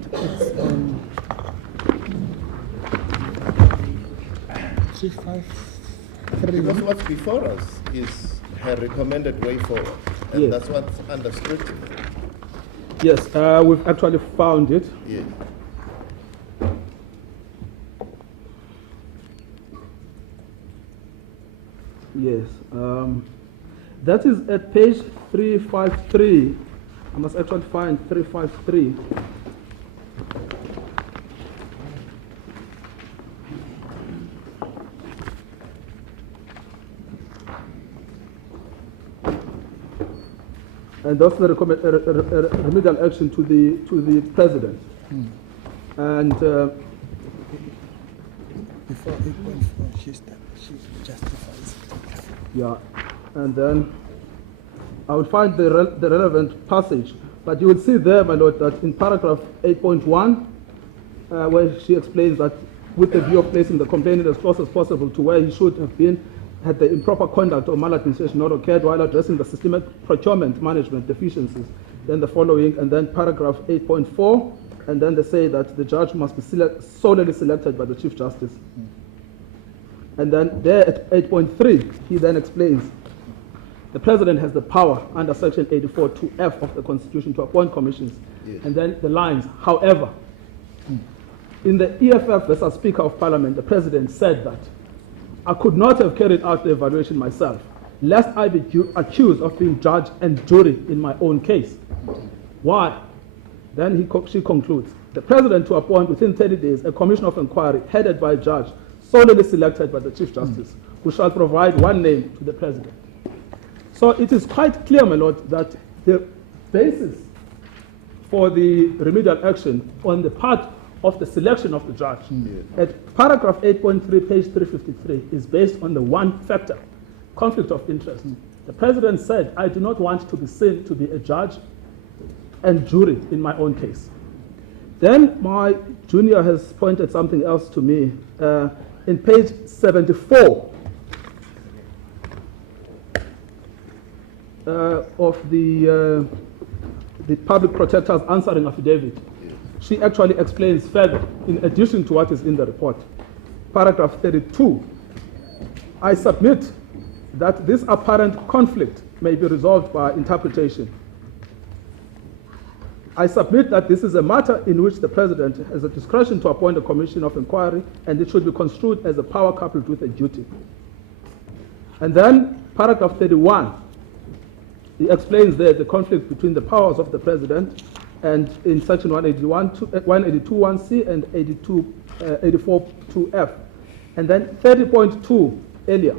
It's 353. Because what's before us is her recommended way forward. And Yes. that's what's under scrutiny. Yes, we've actually found it. Yes. Yes. That is at page 353. I must actually find 353. And that's the remedial action to the president. And Before 8.4, she justifies it. yeah, and then I will find the relevant passage. But you will see there, my Lord, that in paragraph 8.1, where she explains that with the view of placing the complainant as close as possible to where he should have been, had the improper conduct or maladministration not occurred while addressing the systemic procurement management deficiencies. Then the following, and then paragraph 8.4, and then they say that the judge must be solely selected by the Chief Justice. And then there at 8.3, he then explains, the President has the power under Section 84(2)(f) of the Constitution to appoint commissions. Yes. And then the lines, however, in the EFF versus Speaker of Parliament, the President said that I could not have carried out the evaluation myself, lest I be accused of being judge and jury in my own case. Why? Then she concludes, the President to appoint within 30 days a commission of inquiry headed by a judge solely selected by the Chief Justice, who shall provide one name to the President. So it is quite clear, my Lord, that the basis for the remedial action on the part of the selection of the judge at paragraph 8.3, page 353, is based on the one factor, conflict of interest. The President said, I do not want to be seen to be a judge and jury in my own case. Then my junior has pointed something else to me. In page 74 of the public protector's answering affidavit, she actually explains further, in addition to what is in the report. Paragraph 32, I submit that this apparent conflict may be resolved by interpretation. I submit that this is a matter in which the President has a discretion to appoint a commission of inquiry, and it should be construed as a power coupled with a duty. And then paragraph 31, he explains there the conflict between the powers of the President, and in section 182.1c and 84.2f. And then 30.2 earlier.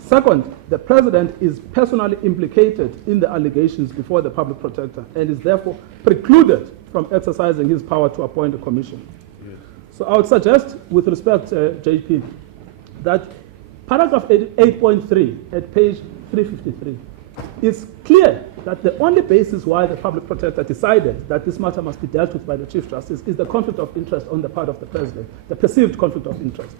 Second, the President is personally implicated in the allegations before the public protector and is therefore precluded from exercising his power to appoint a commission. Yes. So I would suggest, with respect, JP, that paragraph 8.3 at page 353, it's clear that the only basis why the public protector decided that this matter must be dealt with by the Chief Justice is the conflict of interest on the part of the President, the perceived conflict of interest.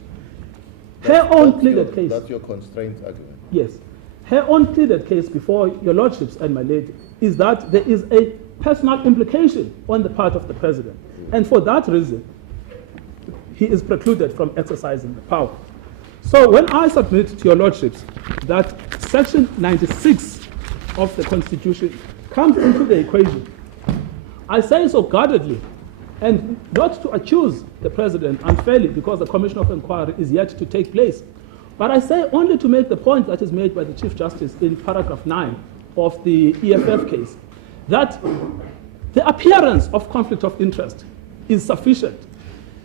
Her own pleaded case. That's your constraint argument. Yes. Her own pleaded case before your lordships and my lady is that there is a personal implication on the part of the President. And for that reason, he is precluded from exercising the power. So when I submit to your lordships that section 96 of the Constitution comes into the equation, I say so guardedly, and not to accuse the President unfairly because the commission of inquiry is yet to take place. But I say only to make the point that is made by the Chief Justice in paragraph 9 of the EFF case, that the appearance of conflict of interest is sufficient.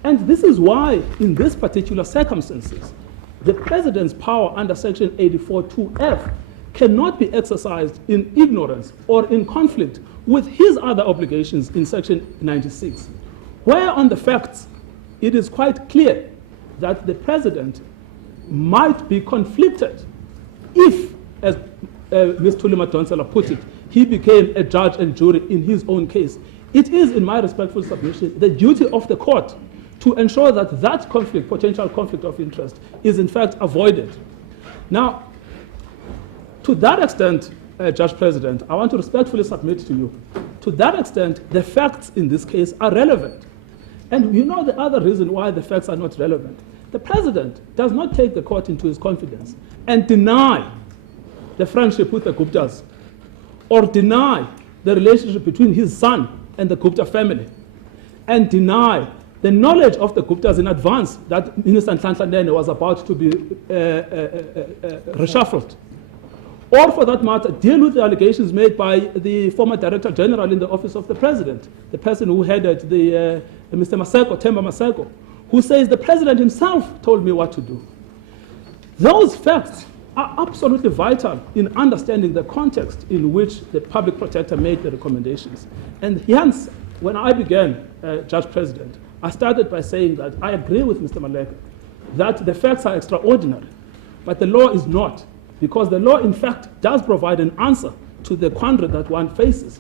And this is why, in this particular circumstances, the President's power under section 84(2)(f) cannot be exercised in ignorance or in conflict with his other obligations in section 96, where on the facts it is quite clear that the President might be conflicted if, as Ms. Thuli Madonsela put it, he became a judge and jury in his own case. It is, in my respectful submission, the duty of the court to ensure that that conflict, potential conflict of interest, is in fact avoided. Now, to that extent, Judge President, I want to respectfully submit to you, to that extent, the facts in this case are relevant. And you know the other reason why the facts are not relevant. The President does not take the court into his confidence and deny the friendship with the Guptas or deny the relationship between his son and the Gupta family and deny the knowledge of the Guptas in advance that Minister Nhlanhla was about to be reshuffled. Or for that matter, deal with the allegations made by the former Director General in the Office of the President, the person who headed the Mr. Maseko, Themba Maseko, who says the President himself told me what to do. Those facts are absolutely vital in understanding the context in which the public protector made the recommendations. And hence, when I began, Judge President, I started by saying that I agree with Mr. Maleka that the facts are extraordinary, but the law is not, because the law, in fact, does provide an answer to the quandary that one faces.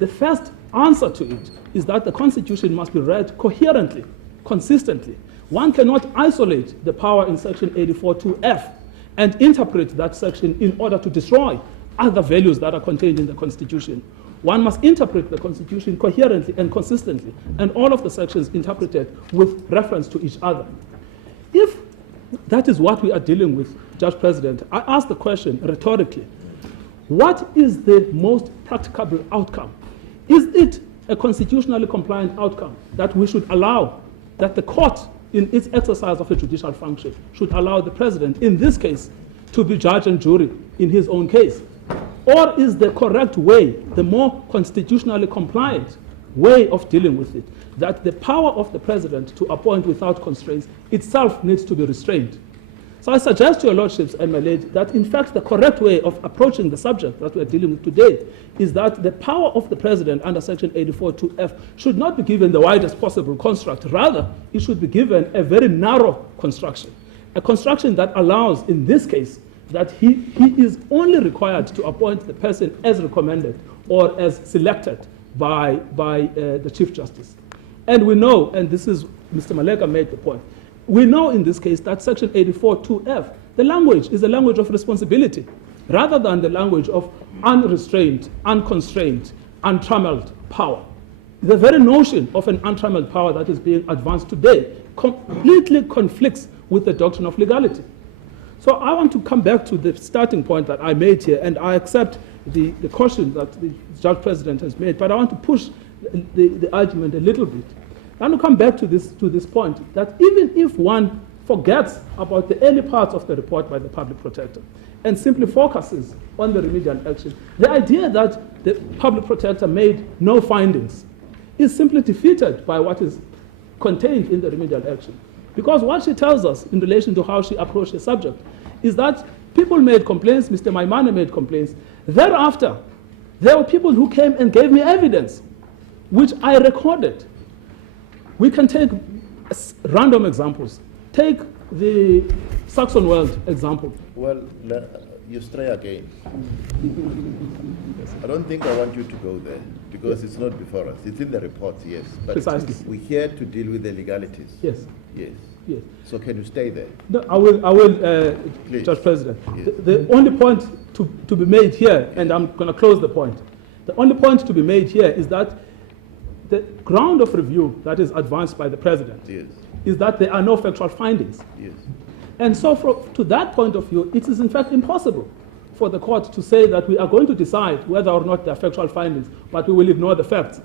The first answer to it is that the Constitution must be read coherently, consistently. One cannot isolate the power in section 84(2)(f) and interpret that section in order to destroy other values that are contained in the Constitution. One must interpret the Constitution coherently and consistently, and all of the sections interpreted with reference to each other. If that is what we are dealing with, Judge President, I ask the question rhetorically, what is the most practicable outcome? Is it a constitutionally compliant outcome that we should allow, that the court in its exercise of a judicial function should allow the president, in this case, to be judge and jury in his own case? Or is the correct way, the more constitutionally compliant way of dealing with it, that the power of the president to appoint without constraints itself needs to be restrained? So I suggest to your lordships and my lady that in fact the correct way of approaching the subject that we are dealing with today is that the power of the president under section 84(2)(f) should not be given the widest possible construct. Rather, it should be given a very narrow construction, a construction that allows, in this case, that he is only required to appoint the person as recommended or as selected by the Chief Justice. And we know, and this is, Mr. Maleka made the point, we know in this case that section 84(2)(f), the language is a language of responsibility rather than the language of unrestrained, unconstrained, untrammeled power. The very notion of an untrammeled power that is being advanced today completely conflicts with the doctrine of legality. So I want to come back to the starting point that I made here, and I accept the caution that the Judge President has made, but I want to push the argument a little bit. I want to come back to this point, that even if one forgets about the early parts of the report by the public protector and simply focuses on the remedial action, the idea that the public protector made no findings is simply defeated by what is contained in the remedial action. Because what she tells us in relation to how she approached the subject is that people made complaints, Mr. Maimane made complaints. Thereafter, there were people who came and gave me evidence, which I recorded. We can take random examples. Take the Saxon World example. Well, you stray again. I don't think I want you to go there because it's not before us. It's in the reports, yes. But Precisely. we're here to deal with the legalities. Yes. Yes. Yes. So can you stay there? No, I will, Please. Judge President. Yes. The only point to be made here, and I'm going to close the point. The only point to be made here is that the ground of review that is advanced by the President Yes. is that there are no factual findings. Yes. And so to that point of view, it is in fact impossible for the court to say that we are going to decide whether or not there are factual findings, but we will ignore the facts.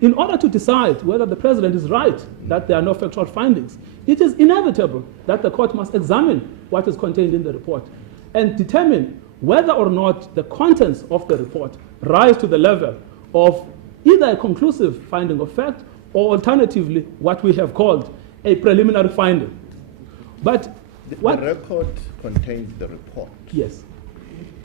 In order to decide whether the president is right that there are no factual findings, it is inevitable that the court must examine what is contained in the report and determine whether or not the contents of the report rise to the level of either a conclusive finding of fact or alternatively what we have called a preliminary finding. But The what? record contains the report, Yes,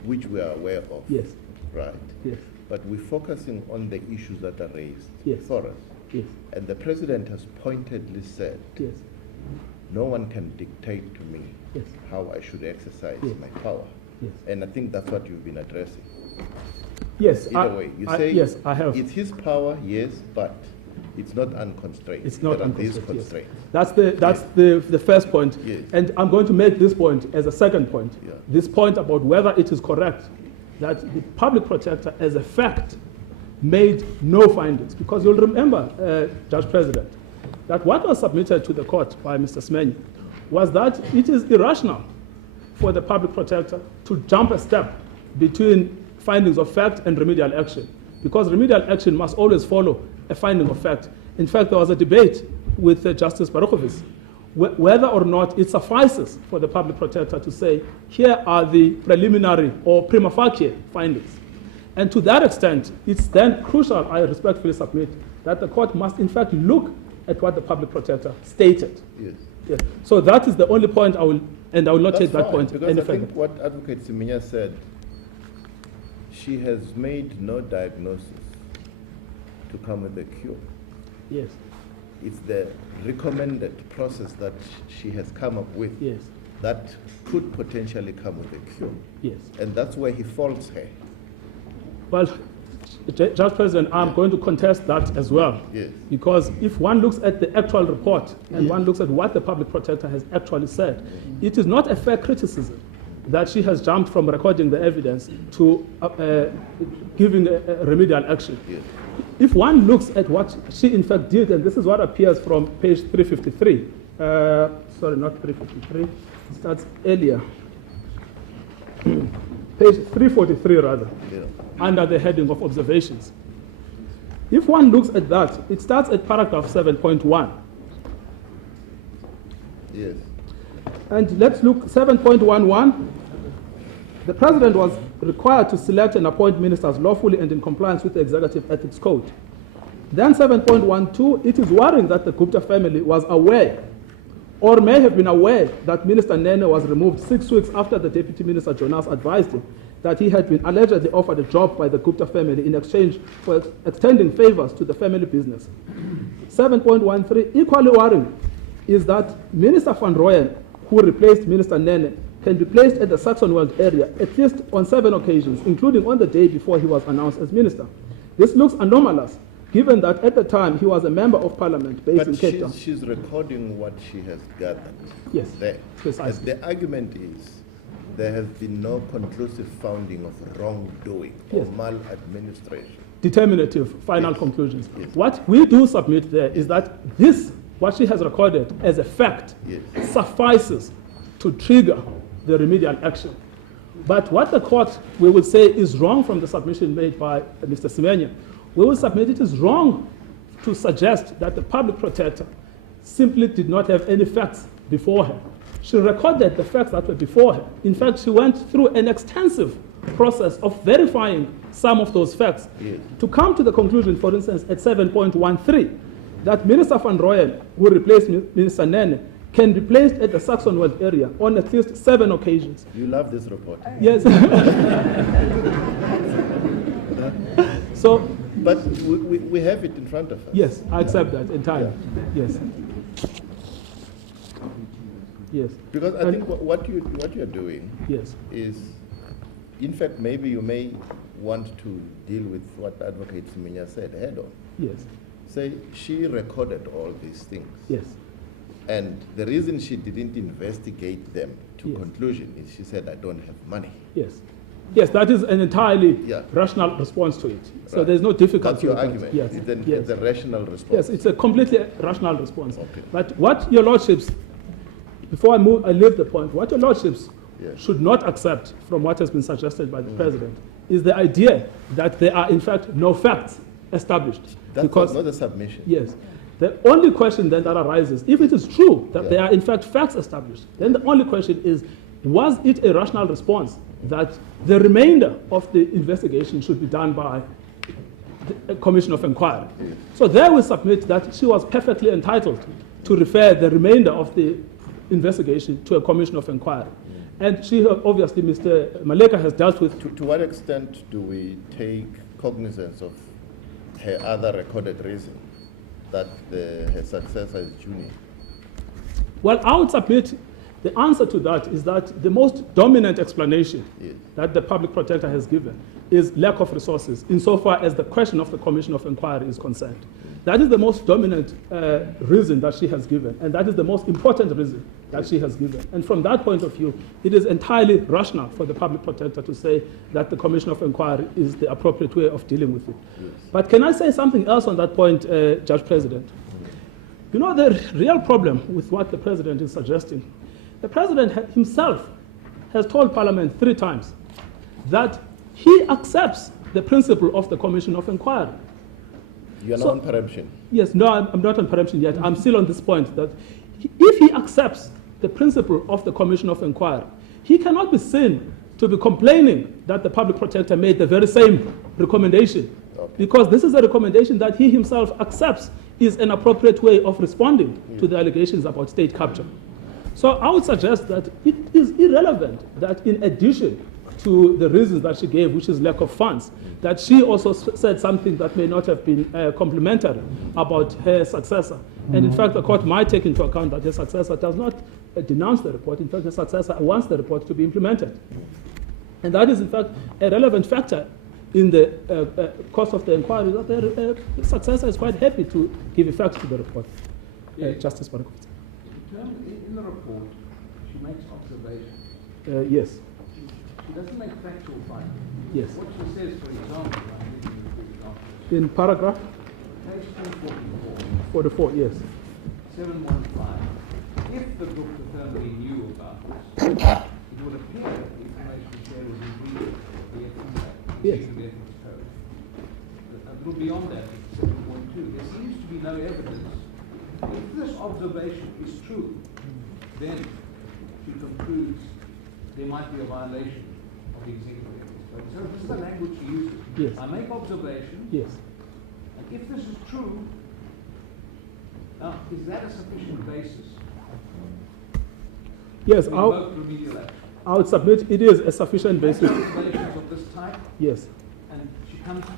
which we are aware of. yes, Right. yes, But we're focusing on the issues that are raised Yes. for us. yes, And the president has pointedly said, yes, no one can dictate to me yes, how I should exercise Yes. my power. yes. And I think that's what you've been addressing. Yes, Either way, you say yes, I have. it's his power, yes, but it's not unconstrained. It's not There are these unconstrained, yes. constraints. That's the first point. Yes. And I'm going to make this point as a second point. Yeah. This point about whether it is correct that the public protector, as a fact, made no findings. Because you'll remember, Judge President, that what was submitted to the court by Mr. Smenyi was that it is irrational for the public protector to jump a step between findings of fact and remedial action, because remedial action must always follow a finding of fact. In fact, there was a debate with Justice Baruchovic whether or not it suffices for the public protector to say, here are the preliminary or prima facie findings. And to that extent, it's then crucial, I respectfully submit, that the court must in fact look at what the public protector stated. Yes. Yes. So that is the only point I will not take that fine, point because any I further. think what Advocate Siminya said, she has made no diagnosis to come with a cure. Yes, It's the recommended process that she has come up with yes, that could potentially come with a cure. yes. And that's where he faults her. Well, Judge President, I'm going to contest that as well. Yes. Because if one looks at the actual report and one looks at what the public protector has actually said, it is not a fair criticism that she has jumped from recording the evidence to giving a remedial action. Yes. If one looks at what she in fact did, and this is what appears from page 353, sorry, not 353, it starts earlier. Page 343 rather, under the heading of observations. If one looks at that, it starts at paragraph 7.1. Yes. And let's look 7.11. The President was required to select and appoint ministers lawfully and in compliance with the Executive Ethics Code. Then 7.12, it is worrying that the Gupta family was aware or may have been aware that Minister Nene was removed 6 weeks after the Deputy Minister Jonas advised him that he had been allegedly offered a job by the Gupta family in exchange for extending favors to the family business. 7.13, equally worrying, is that Minister Van Rooyen, who replaced Minister Nene, can be placed at the Saxonwold area at least on 7 occasions, including on the day before he was announced as minister. This looks anomalous, given that at the time he was a member of parliament based in Cape Town. But she's recording what she has gathered. Yes, There. precisely. The argument is there has been no conclusive founding of wrongdoing or Yes. maladministration. Determinative final Yes. conclusions. Yes. What we do submit there is that this, what she has recorded as a fact, Yes. suffices to trigger the remedial action. But what the court, we will say, is wrong from the submission made by Mr. Semenya. We will submit it is wrong to suggest that the public protector simply did not have any facts before her. She recorded the facts that were before her. In fact, she went through an extensive process of verifying some of those facts Yes. to come to the conclusion, for instance, at 7.13, that Minister Van Rooyen, who replaced Minister Nene, can be placed at the Saxonwold area on at least 7 occasions. You love this report. Yes. So, But we have it in front of us. yes, I accept that entirely. Yes. Yes. Because I think what you're doing Yes. is, in fact, maybe you may want to deal with what Advocate Semenya said head on. Yes. Say, she recorded all these things. Yes. And the reason she didn't investigate them to Yes. conclusion is she said, I don't have money. Yes. Yes, that is an entirely Yeah. rational response to it. So Right. there's no difficulty. That's your with that. argument. Yes. It's a rational response. Yes, it's a completely rational response. Okay. But what your lordships, before I leave the point, what your lordships Yes. should not accept from what has been suggested by the president is the idea that there are in fact no facts established. That's because not a submission. yes, the only question then that arises, if it is true that Yeah. there are in fact facts established, then the only question is, was it a rational response that the remainder of the investigation should be done by the commission of inquiry? So there we submit that she was perfectly entitled to refer the remainder of the investigation to a commission of inquiry. And she, obviously, Mr. Maleka has dealt with. To what extent do we take cognizance of her other recorded reason that her successor is junior? Well, I would submit the answer to that is that the most dominant explanation Yes. that the public protector has given is lack of resources insofar as the question of the commission of inquiry is concerned. That is the most dominant reason that she has given, and that is the most important reason that she has given. And from that point of view, it is entirely rational for the public protector to say that the commission of inquiry is the appropriate way of dealing with it. Yes. But can I say something else on that point, Judge President? You know, the real problem with what the president is suggesting, the president himself has told Parliament 3 times that he accepts the principle of the commission of inquiry. You are So- not on preemption. Yes, no, I'm not on preemption yet. I'm still on this point that if he accepts the principle of the commission of inquiry, he cannot be seen to be complaining that the public protector made the very same recommendation. Okay. Because this is a recommendation that he himself accepts is an appropriate way of responding to the allegations about state capture. So I would suggest that it is irrelevant that in addition to the reasons that she gave, which is lack of funds, that she also said something that may not have been complimentary about her successor. And in fact, the court might take into account that her successor does not denounce the report. In fact, the successor wants the report to be implemented. And that is, in fact, a relevant factor in the course of the inquiry, that the successor is quite happy to give effect to the report. Justice Barikowitz. In the report, she makes observations. Yes. She doesn't make factual findings. Yes. What she says, for example, I'm giving you a good example. In paragraph Page 244, 44, yes. 715. If the group attorney knew about this, it would appear that the information shared is in breach of the ethics code. Yes. The ethics code. A little beyond that, 7.2, there seems to be no evidence. If this observation is true, then she concludes there might be a violation of the executive ethics code. So this is the language she uses. Yes. I make observations. Yes. And if this is true, now, is that a sufficient basis Yes, to invoke remedial action? I would submit it is a sufficient basis. Observations of this type, Yes. and she comes to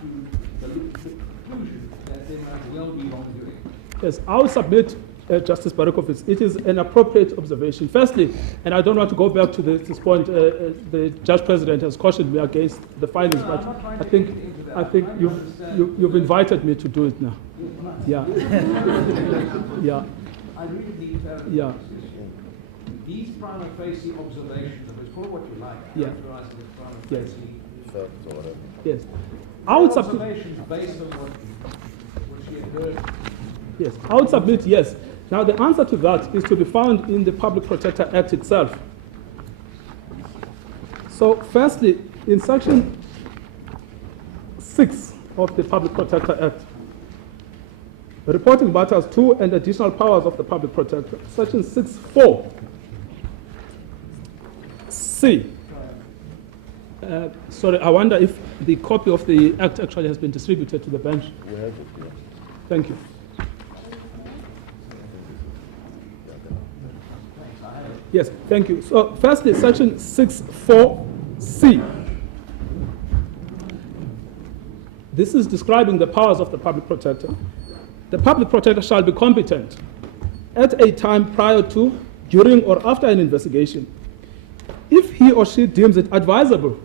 the conclusion that there might well be wrongdoing. Yes, I would submit, Justice Barikowitz, it is an appropriate observation. Firstly, and I don't want to go back to this point, the Judge President has cautioned me against the findings, No, but I'm not trying I to think, get into that. I think I'm trying to understand you've invited me to do it now. Yeah. Yeah. I really need clarity Yeah. on this issue. These prima facie observations, and it's call it what you like, Yeah. characterize it as prima Yes. facie Facts or whatever. Yes. I would submit. observations based on what she had heard. Yes, I would submit yes. Now, the answer to that is to be found in the Public Protector Act itself. So, firstly, in Section 6 of the Public Protector Act, reporting matters to and additional powers of the Public Protector, Section 6(4) C. Sorry, I wonder if the copy of the Act actually has been distributed to the bench. We have it, yeah. Thank you. Yes, thank you. So, firstly, Section 6(4)(c). This is describing the powers of the Public Protector. The Public Protector shall be competent at a time prior to, during, or after an investigation, if he or she deems it advisable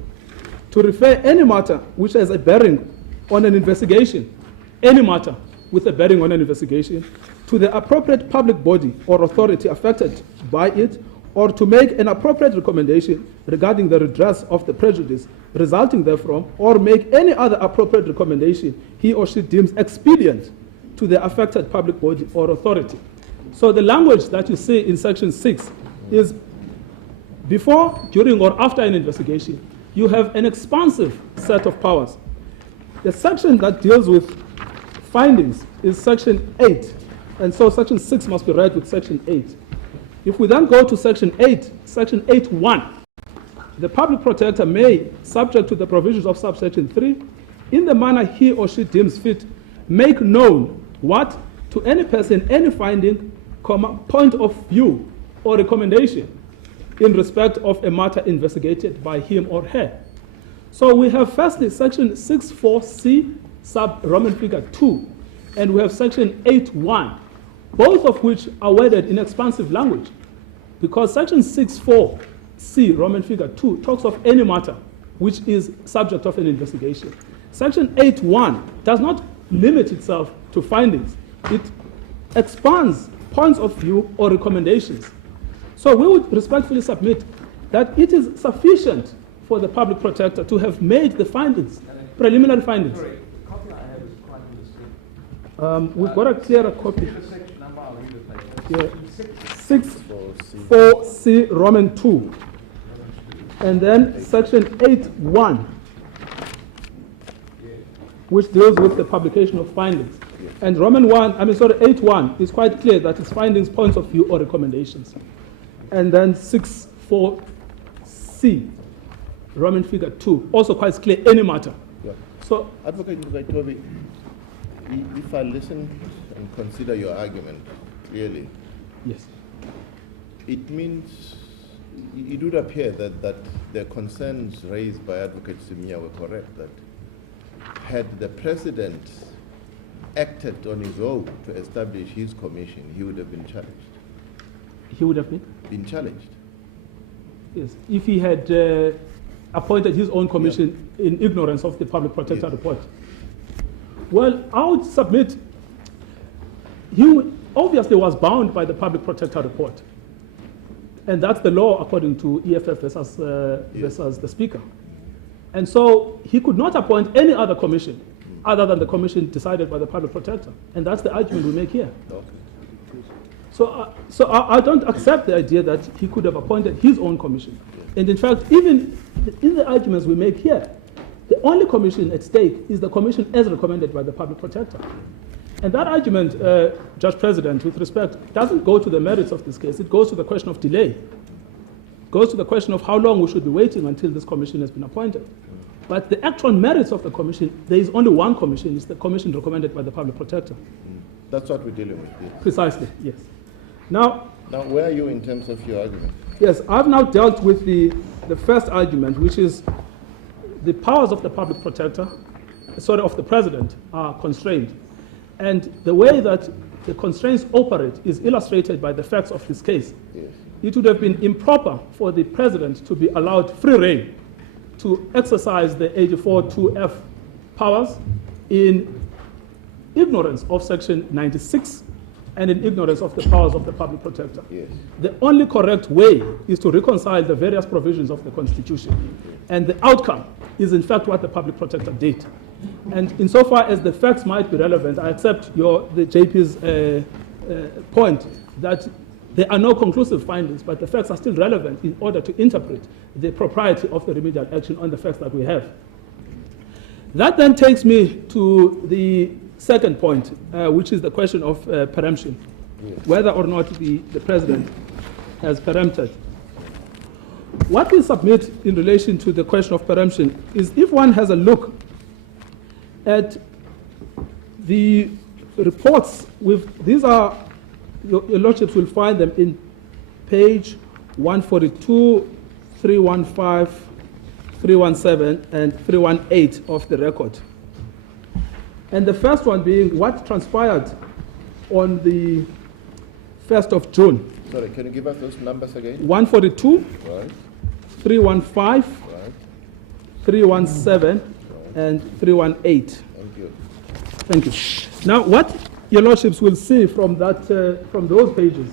to refer any matter which has a bearing on an investigation, any matter with a bearing on an investigation, to the appropriate public body or authority affected by it, or to make an appropriate recommendation regarding the redress of the prejudice resulting therefrom, or make any other appropriate recommendation he or she deems expedient to the affected public body or authority. So the language that you see in Section 6 is before, during, or after an investigation. You have an expansive set of powers. The section that deals with findings is Section 8, and so Section 6 must be read with Section 8. If we then go to Section 8, Section 8(1), the Public Protector may, subject to the provisions of subsection 3, in the manner he or she deems fit, make known what to any person any finding, point of view or recommendation in respect of a matter investigated by him or her. So we have firstly Section 6(4)(c) sub Roman figure 2, and we have Section 8(1), both of which are worded in expansive language, because Section 6(4)(c) Roman figure 2 talks of any matter which is subject of an investigation. Section 8(1) does not limit itself to findings. It expands points of view or recommendations. So we would respectfully submit that it is sufficient for the Public Protector to have made the findings, preliminary findings. Sorry, the copy I have is quite indistinct. We've got a clearer copy. Give a section number, I'll read it later. Yeah. Section 6(4)(c) Roman 2, and then Section 8(1), which deals with the publication of findings. And Roman 8(1) is quite clear that it's findings, points of view, or recommendations. And then 6(4)(c) Roman figure 2, also quite clear, any matter. Yeah. So, Advocate Toby, if I listen and consider your argument clearly, yes. it means it would appear that the concerns raised by Advocate Zuma were correct, that had the President acted on his own to establish his commission, he would have been challenged. He would have been? Been challenged. Yes. If he had appointed his own commission in ignorance of the public protector report. Well, I would submit he obviously was bound by the public protector report. And that's the law according to EFF versus the Speaker. And so he could not appoint any other commission other than the commission decided by the public protector. And that's the argument we make here. Okay. So I don't accept the idea that he could have appointed his own commission. And in fact, even in the arguments we make here, the only commission at stake is the commission as recommended by the public protector. And that argument, Judge President, with respect, doesn't go to the merits of this case. It goes to the question of delay. It goes to the question of how long we should be waiting until this commission has been appointed. But the actual merits of the commission, there is only one commission. It's the commission recommended by the public protector. That's what we're dealing with here. Precisely, yes. Now, where are you in terms of your argument? yes, I've now dealt with the first argument, which is the powers of the public protector, of the president, are constrained. And the way that the constraints operate is illustrated by the facts of this case. Yes. It would have been improper for the president to be allowed free rein to exercise the 84(2)(f) powers in ignorance of Section 96 and in ignorance of the powers of the public protector. Yes. The only correct way is to reconcile the various provisions of the Constitution. And the outcome is in fact what the public protector did. And insofar as the facts might be relevant, I accept the JP's point that there are no conclusive findings, but the facts are still relevant in order to interpret the propriety of the remedial action on the facts that we have. That then takes me to the second point, which is the question of preemption, whether or not the president has preempted. What we submit in relation to the question of preemption is if one has a look at the reports, these are, your lordships will find them in page 142, 315, 317, and 318 of the record. And the first one being what transpired on the 1st of June. Sorry, can you give us those numbers again? 142, Right. 315, Right. 317, and 318. Thank you. Thank you. Now, what your lordships will see from those pages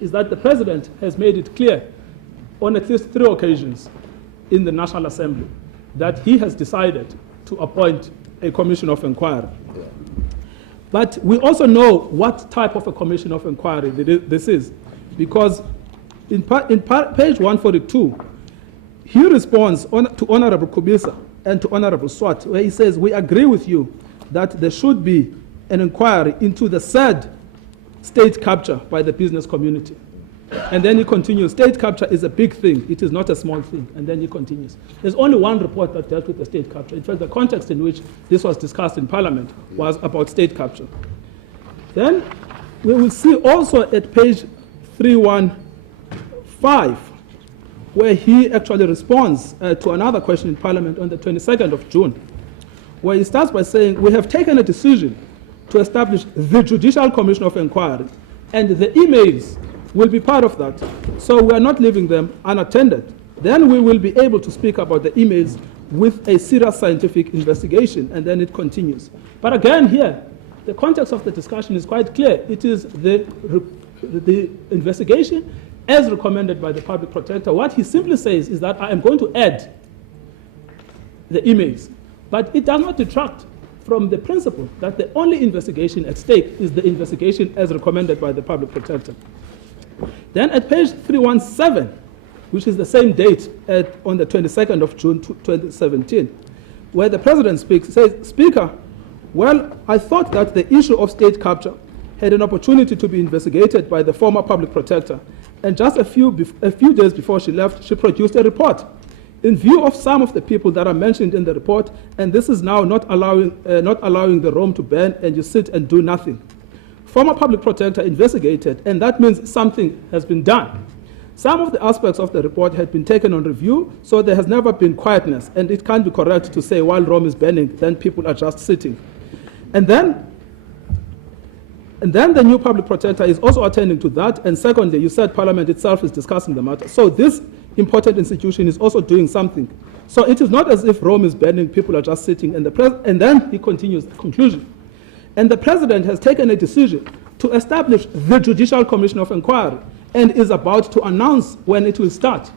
is that the president has made it clear on at least 3 occasions in the National Assembly that he has decided to appoint a commission of inquiry. Yeah. But we also know what type of a commission of inquiry this is, because in page 142, he responds to Honorable Kubisa and to Honorable Swart, where he says, we agree with you that there should be an inquiry into the said state capture by the business community. And then he continues, state capture is a big thing, it is not a small thing. And then he continues. There's only one report that dealt with the state capture. In fact, the context in which this was discussed in Parliament was about state capture. Then we will see also at page 315, where he actually responds to another question in Parliament on the 22nd of June, where he starts by saying, we have taken a decision to establish the Judicial Commission of Inquiry, and the emails will be part of that. So we are not leaving them unattended. Then we will be able to speak about the emails with a serious scientific investigation, and then it continues. But again here, the context of the discussion is quite clear. It is the investigation as recommended by the public protector. What he simply says is that I am going to add the emails, but it does not detract from the principle that the only investigation at stake is the investigation as recommended by the public protector. Then at page 317, which is the same date on the 22nd of June 2017, where the president speaks, says, Speaker, well, I thought that the issue of state capture had an opportunity to be investigated by the former public protector, and just a few days before she left, she produced a report. In view of some of the people that are mentioned in the report, and this is now not allowing the room to burn, and you sit and do nothing. Former public protector investigated, and that means something has been done. Some of the aspects of the report had been taken on review, so there has never been quietness, and it can't be correct to say while Rome is burning, then people are just sitting. And then And then the new public protector is also attending to that. And secondly, you said Parliament itself is discussing the matter. So this important institution is also doing something. So it is not as if Rome is burning, people are just sitting. And then he continues the conclusion. And the President has taken a decision to establish the Judicial Commission of Inquiry and is about to announce when it will start.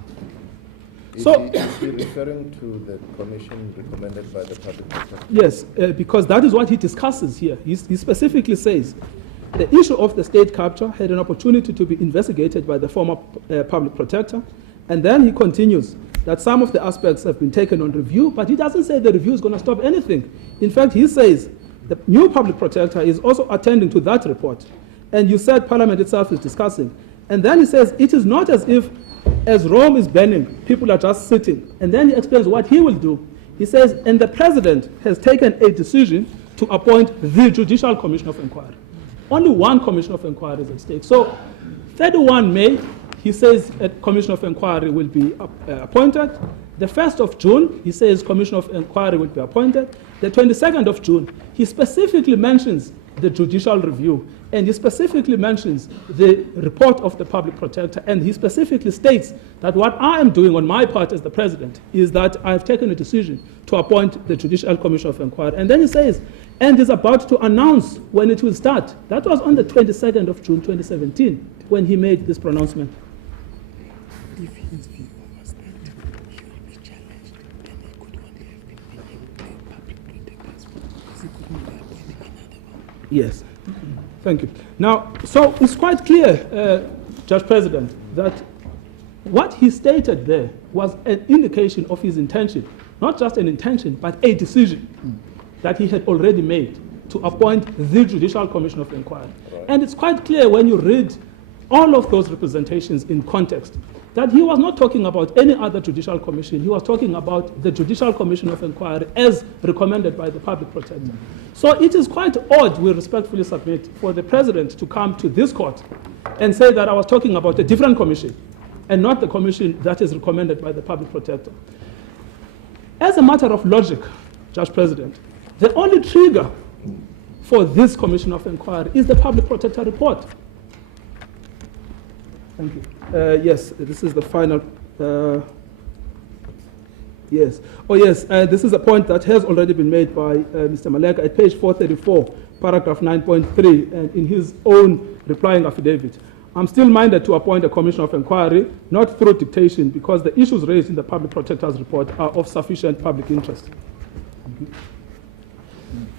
Is So, he referring to the commission recommended by the public protector? yes, because that is what he discusses here. He specifically says the issue of the state capture had an opportunity to be investigated by the former public protector, and then he continues that some of the aspects have been taken on review, but he doesn't say the review is going to stop anything. In fact, he says the new public protector is also attending to that report, and you said Parliament itself is discussing. And then he says it is not as if as Rome is burning, people are just sitting. And then he explains what he will do. He says, and the President has taken a decision to appoint the Judicial Commission of Inquiry. Only one Commission of Inquiry is at stake. So 31 May, he says a Commission of Inquiry will be appointed. The 1st of June, he says Commission of Inquiry will be appointed. The 22nd of June, he specifically mentions the judicial review, and he specifically mentions the report of the public protector, and he specifically states that what I am doing on my part as the President is that I have taken a decision to appoint the Judicial Commission of Inquiry. And then he says, and is about to announce when it will start. That was on the 22nd of June 2017 when he made this pronouncement. If his view was that he will be challenged, then he could only have been paying the public protectors because he could not be appointing another one. Yes. Thank you. Now, so it's quite clear, Judge President, that what he stated there was an indication of his intention, not just an intention, but a decision that he had already made to appoint the Judicial Commission of Inquiry. Right. And it's quite clear when you read all of those representations in context that he was not talking about any other judicial commission. He was talking about the Judicial Commission of Inquiry as recommended by the public protector. So it is quite odd, we respectfully submit, for the President to come to this court and say that I was talking about a different commission and not the commission that is recommended by the public protector. As a matter of logic, Judge President, the only trigger for this Commission of Inquiry is the public protector report. Thank you. Yes, this is the final. Yes. Oh, yes. This is a point that has already been made by Mr. Maleka at page 434, paragraph 9.3, and in his own replying affidavit. I'm still minded to appoint a commission of inquiry, not through dictation, because the issues raised in the public protector's report are of sufficient public interest.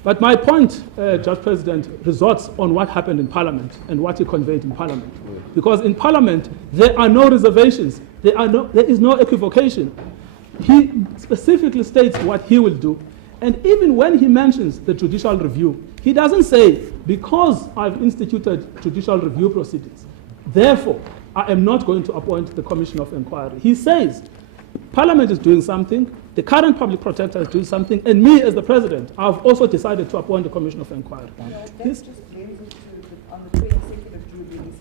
But my point, Judge President, resorts on what happened in Parliament and what he conveyed in Parliament. Because in Parliament, there are no reservations. There is no equivocation. He specifically states what he will do. And even when he mentions the judicial review, he doesn't say, because I've instituted judicial review proceedings, therefore, I am not going to appoint the Commission of Inquiry. He says, Parliament is doing something, the current public protector is doing something, and me as the President, I've also decided to appoint the Commission of Inquiry. No, that just brings us to on the 22nd of June when he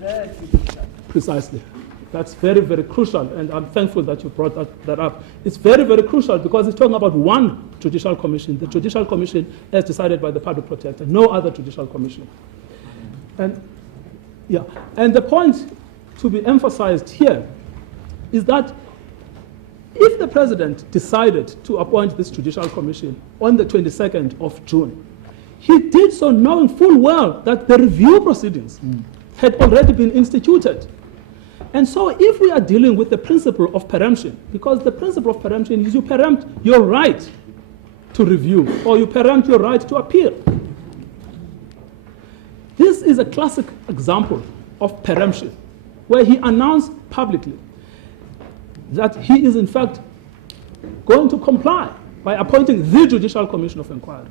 says the judicial. Precisely. That's very, very crucial, and I'm thankful that you brought that up. It's very, very crucial because it's talking about one judicial commission, the Judicial Commission as decided by the public protector, no other judicial commission. And the point to be emphasized here is that if the President decided to appoint this judicial commission on the 22nd of June, he did so knowing full well that the review proceedings had already been instituted. And so if we are dealing with the principle of preemption, because the principle of preemption is you preempt your right to review or you preempt your right to appeal. This is a classic example of preemption, where he announced publicly that he is in fact going to comply by appointing the Judicial Commission of Inquiry.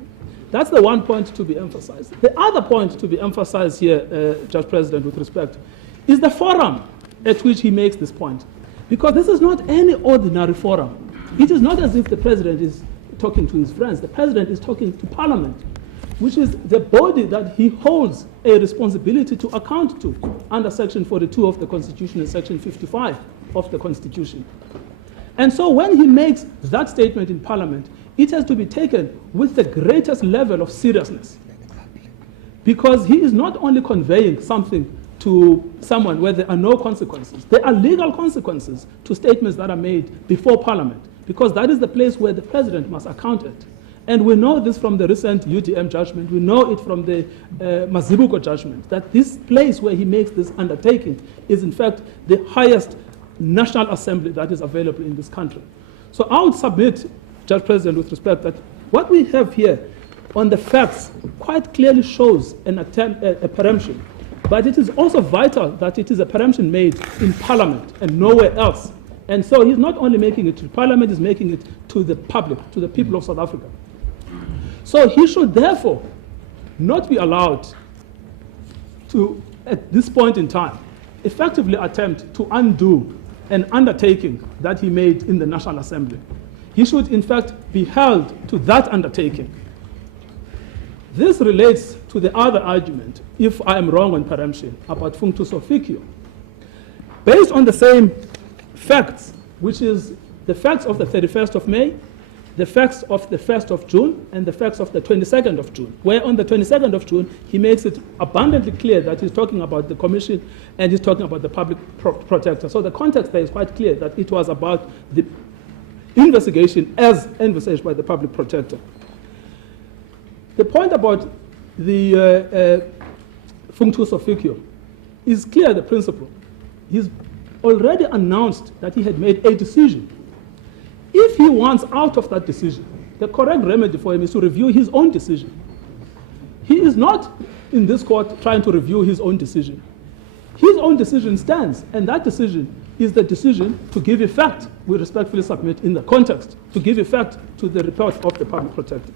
That's the one point to be emphasized. The other point to be emphasized here, Judge President, with respect, is the forum at which he makes this point. Because this is not any ordinary forum. It is not as if the President is talking to his friends. The President is talking to Parliament, which is the body that he holds a responsibility to account to under Section 42 of the Constitution and Section 55 of the Constitution. And so when he makes that statement in Parliament, it has to be taken with the greatest level of seriousness. because he is not only conveying something to someone where there are no consequences. There are legal consequences to statements that are made before Parliament, because that is the place where the President must account it. And we know this from the recent UDM judgment. We know it from the Mazibuko judgment, that this place where he makes this undertaking is in fact the highest National Assembly that is available in this country. So I would submit, Judge President, with respect, that what we have here on the facts quite clearly shows an attempt, a preemption. But it is also vital that it is a preemption made in Parliament and nowhere else. And so he's not only making it to Parliament, he's making it to the public, to the people of South Africa. So he should therefore not be allowed to, at this point in time, effectively attempt to undo an undertaking that he made in the National Assembly. He should, in fact, be held to that undertaking. This relates to the other argument, if I am wrong on preemption, about functus officio. Based on the same facts, which is the facts of the 31st of May, the facts of the 1st of June, and the facts of the 22nd of June, where on the 22nd of June, he makes it abundantly clear that he's talking about the Commission and he's talking about the Public Protector. So the context there is quite clear that it was about the investigation as envisaged by the Public Protector. The point about the functus officio is clear, the principle. He's already announced that he had made a decision. If he wants out of that decision, the correct remedy for him is to review his own decision. He is not in this court trying to review his own decision. His own decision stands, and that decision is the decision to give effect, we respectfully submit in the context, to give effect to the report of the Public Protector.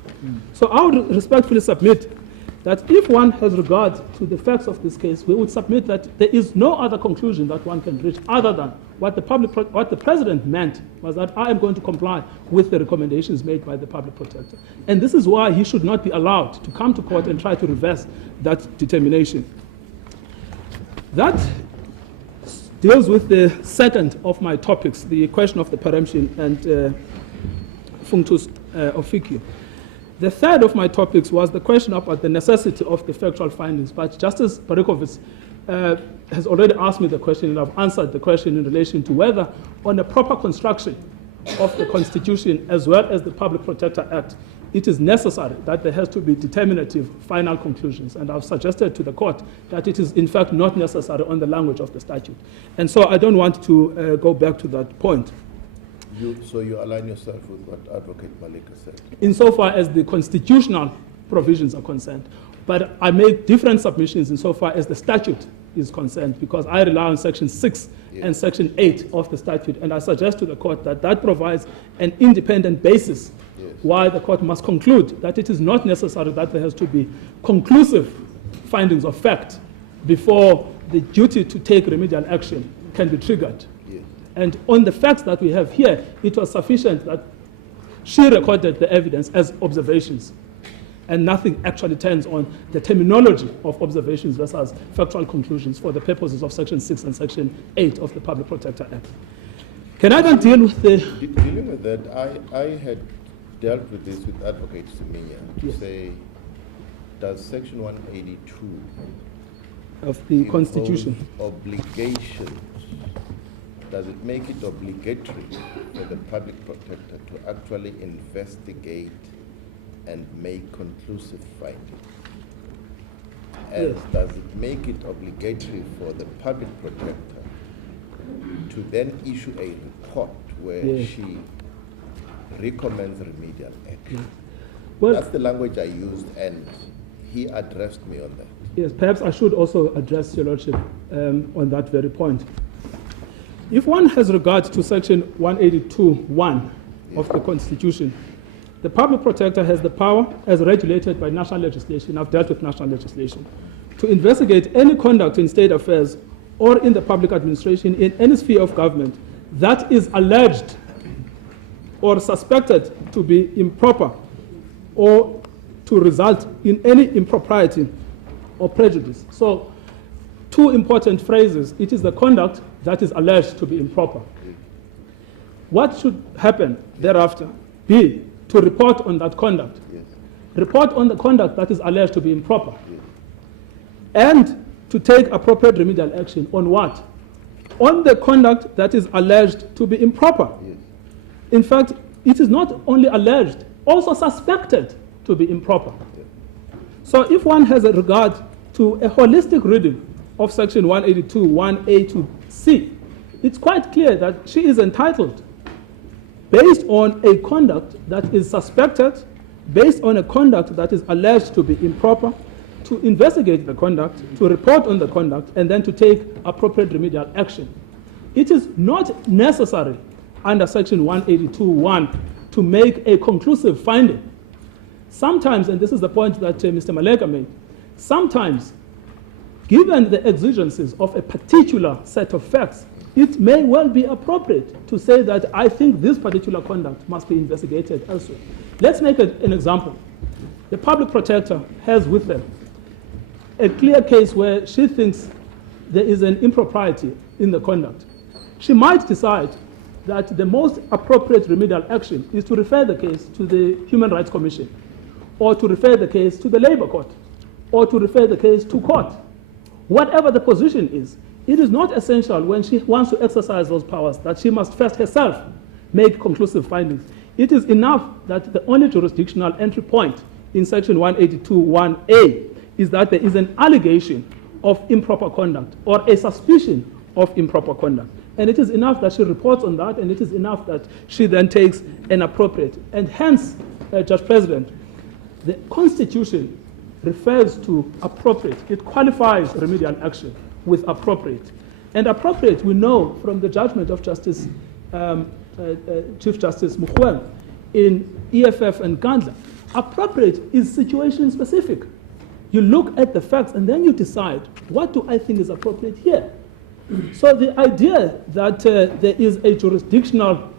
So I would respectfully submit that if one has regard to the facts of this case, we would submit that there is no other conclusion that one can reach other than what the President meant was that I am going to comply with the recommendations made by the Public Protector. And this is why he should not be allowed to come to court and try to reverse that determination. That deals with the second of my topics, the question of the preemption and functus officio. The third of my topics was the question about the necessity of the factual findings. But Justice Barikovic has already asked me the question, and I've answered the question in relation to whether, on a proper construction of the Constitution as well as the Public Protector Act, it is necessary that there has to be determinative final conclusions. And I've suggested to the court that it is in fact not necessary on the language of the statute. And so I don't want to go back to that point. So you align yourself with what Advocate Malika said? Insofar as the constitutional provisions are concerned. But I make different submissions insofar as the statute is concerned, because I rely on Section 6 and Section 8 of the statute. And I suggest to the court that that provides an independent basis why the court must conclude that it is not necessary that there has to be conclusive findings of fact before the duty to take remedial action can be triggered. And on the facts that we have here, it was sufficient that she recorded the evidence as observations, and nothing actually turns on the terminology of observations versus factual conclusions for the purposes of Section 6 and Section 8 of the Public Protector Act. Can I then deal with the... Dealing with that, I had dealt with this with Advocate Siminya to say, does Section 182 of the Constitution obligations, does it make it obligatory for the Public Protector to actually investigate and make conclusive findings? And does it make it obligatory for the Public Protector to then issue a report where she recommends remedial action? Well, that's the language I used, and he addressed me on that. Yes, perhaps I should also address Your Lordship on that very point. If one has regard to Section 182(1) of the Constitution, the Public Protector has the power, as regulated by national legislation, I've dealt with national legislation, to investigate any conduct in state affairs or in the public administration in any sphere of government that is alleged or suspected to be improper or to result in any impropriety or prejudice. So, two important phrases. It is the conduct that is alleged to be improper. What should happen thereafter? B, to report on that conduct. Report on the conduct that is alleged to be improper. and to take appropriate remedial action on what? On the conduct that is alleged to be improper. Yes. In fact, it is not only alleged, also suspected to be improper. So if one has a regard to a holistic reading of Section 182, 1A to C, it's quite clear that she is entitled, based on a conduct that is suspected, based on a conduct that is alleged to be improper, to investigate the conduct, to report on the conduct, and then to take appropriate remedial action. It is not necessary under Section 182.1 to make a conclusive finding. Sometimes, and this is the point that Mr. Maleka made, sometimes, given the exigencies of a particular set of facts, it may well be appropriate to say that I think this particular conduct must be investigated elsewhere. Let's make an example. The public protector has with them a clear case where she thinks there is an impropriety in the conduct. She might decide that the most appropriate remedial action is to refer the case to the Human Rights Commission, or to refer the case to the Labor Court, or to refer the case to court. Whatever the position is, it is not essential when she wants to exercise those powers that she must first herself make conclusive findings. It is enough that the only jurisdictional entry point in Section 182.1a is that there is an allegation of improper conduct or a suspicion of improper conduct. And it is enough that she reports on that, and it is enough that she then takes an appropriate. And hence, Judge President, the Constitution refers to appropriate. It qualifies remedial action with appropriate. And appropriate, we know from the judgment of Justice, Chief Justice Mukhweng in EFF and Gandla, appropriate is situation specific. You look at the facts and then you decide, what do I think is appropriate here? So the idea that there is a jurisdictional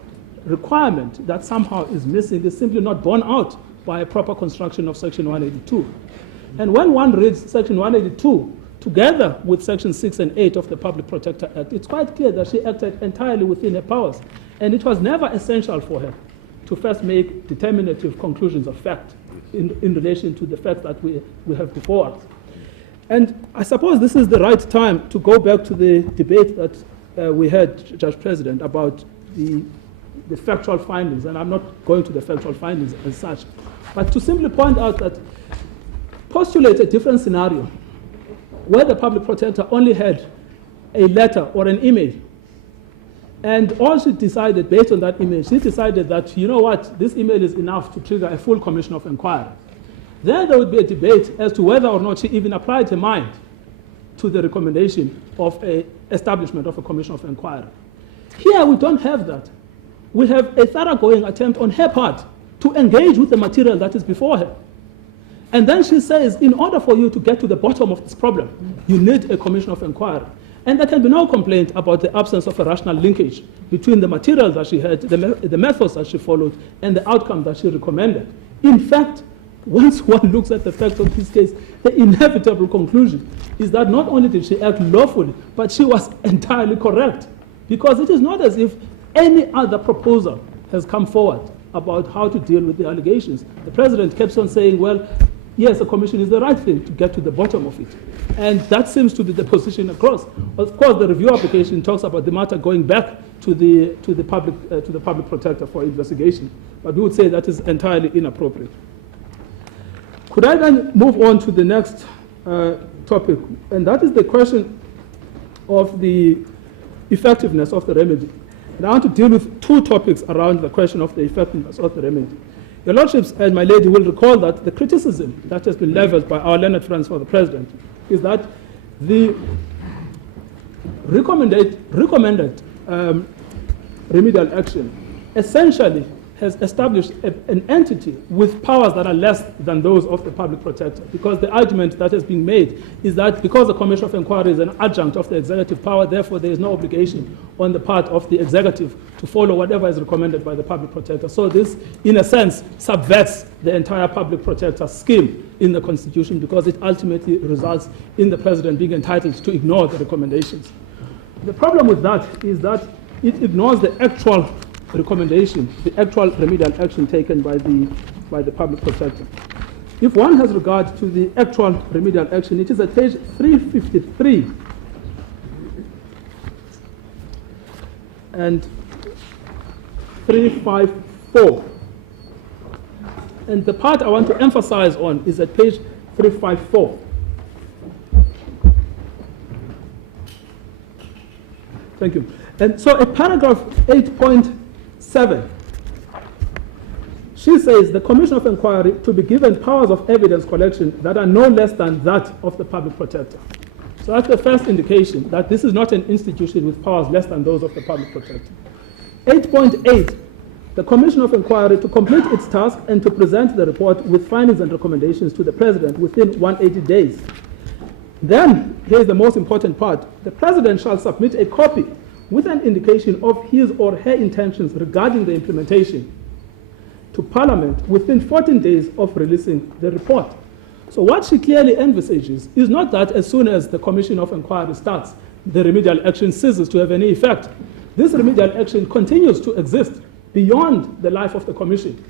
requirement that somehow is missing is simply not borne out by a proper construction of Section 182. And when one reads Section 182 together with Section 6 and 8 of the Public Protector Act, it's quite clear that she acted entirely within her powers. And it was never essential for her to first make determinative conclusions of fact in relation to the facts that we have before us. And I suppose this is the right time to go back to the debate that we had, Judge President, about the factual findings. And I'm not going to the factual findings as such, but to simply point out that postulate a different scenario where the public protector only had a letter or an email. And all she decided based on that email, she decided that, you know what, this email is enough to trigger a full commission of inquiry. Then there would be a debate as to whether or not she even applied her mind to the recommendation of an establishment of a commission of inquiry. Here we don't have that. We have a thoroughgoing attempt on her part to engage with the material that is before her. And then she says, in order for you to get to the bottom of this problem, you need a commission of inquiry. And there can be no complaint about the absence of a rational linkage between the material that she had, the methods that she followed, and the outcome that she recommended. In fact, once one looks at the facts of this case, the inevitable conclusion is that not only did she act lawfully, but she was entirely correct. Because it is not as if any other proposal has come forward about how to deal with the allegations. The president kept on saying, well, yes, a commission is the right thing to get to the bottom of it. And that seems to be the position across. Of course, the review application talks about the matter going back to the public protector for investigation. But we would say that is entirely inappropriate. Could I then move on to the next topic? And that is the question of the effectiveness of the remedy. And I want to deal with two topics around the question of the effectiveness of the remedy. Your Lordships and my lady will recall that the criticism that has been leveled by our learned friends for the President is that the recommended remedial action essentially has established an entity with powers that are less than those of the public protector. Because the argument that has been made is that because the Commission of Inquiry is an adjunct of the executive power, therefore there is no obligation on the part of the executive to follow whatever is recommended by the public protector. So this, in a sense, subverts the entire public protector scheme in the Constitution because it ultimately results in the President being entitled to ignore the recommendations. The problem with that is that it ignores the actual recommendation, the actual remedial action taken by the public protector. if one has regard to the actual remedial action, it is at page 353 and 354. And the part I want to emphasize on is at page 354. Thank you. And so at paragraph 8.7, she says the Commission of Inquiry to be given powers of evidence collection that are no less than that of the public protector. So that's the first indication that this is not an institution with powers less than those of the public protector. 8.8, the Commission of Inquiry to complete its task and to present the report with findings and recommendations to the President within 180 days. Then, here's the most important part. The President shall submit a copy with an indication of his or her intentions regarding the implementation to Parliament within 14 days of releasing the report. So what she clearly envisages is not that as soon as the Commission of Inquiry starts, the remedial action ceases to have any effect. This remedial action continues to exist beyond the life of the Commission,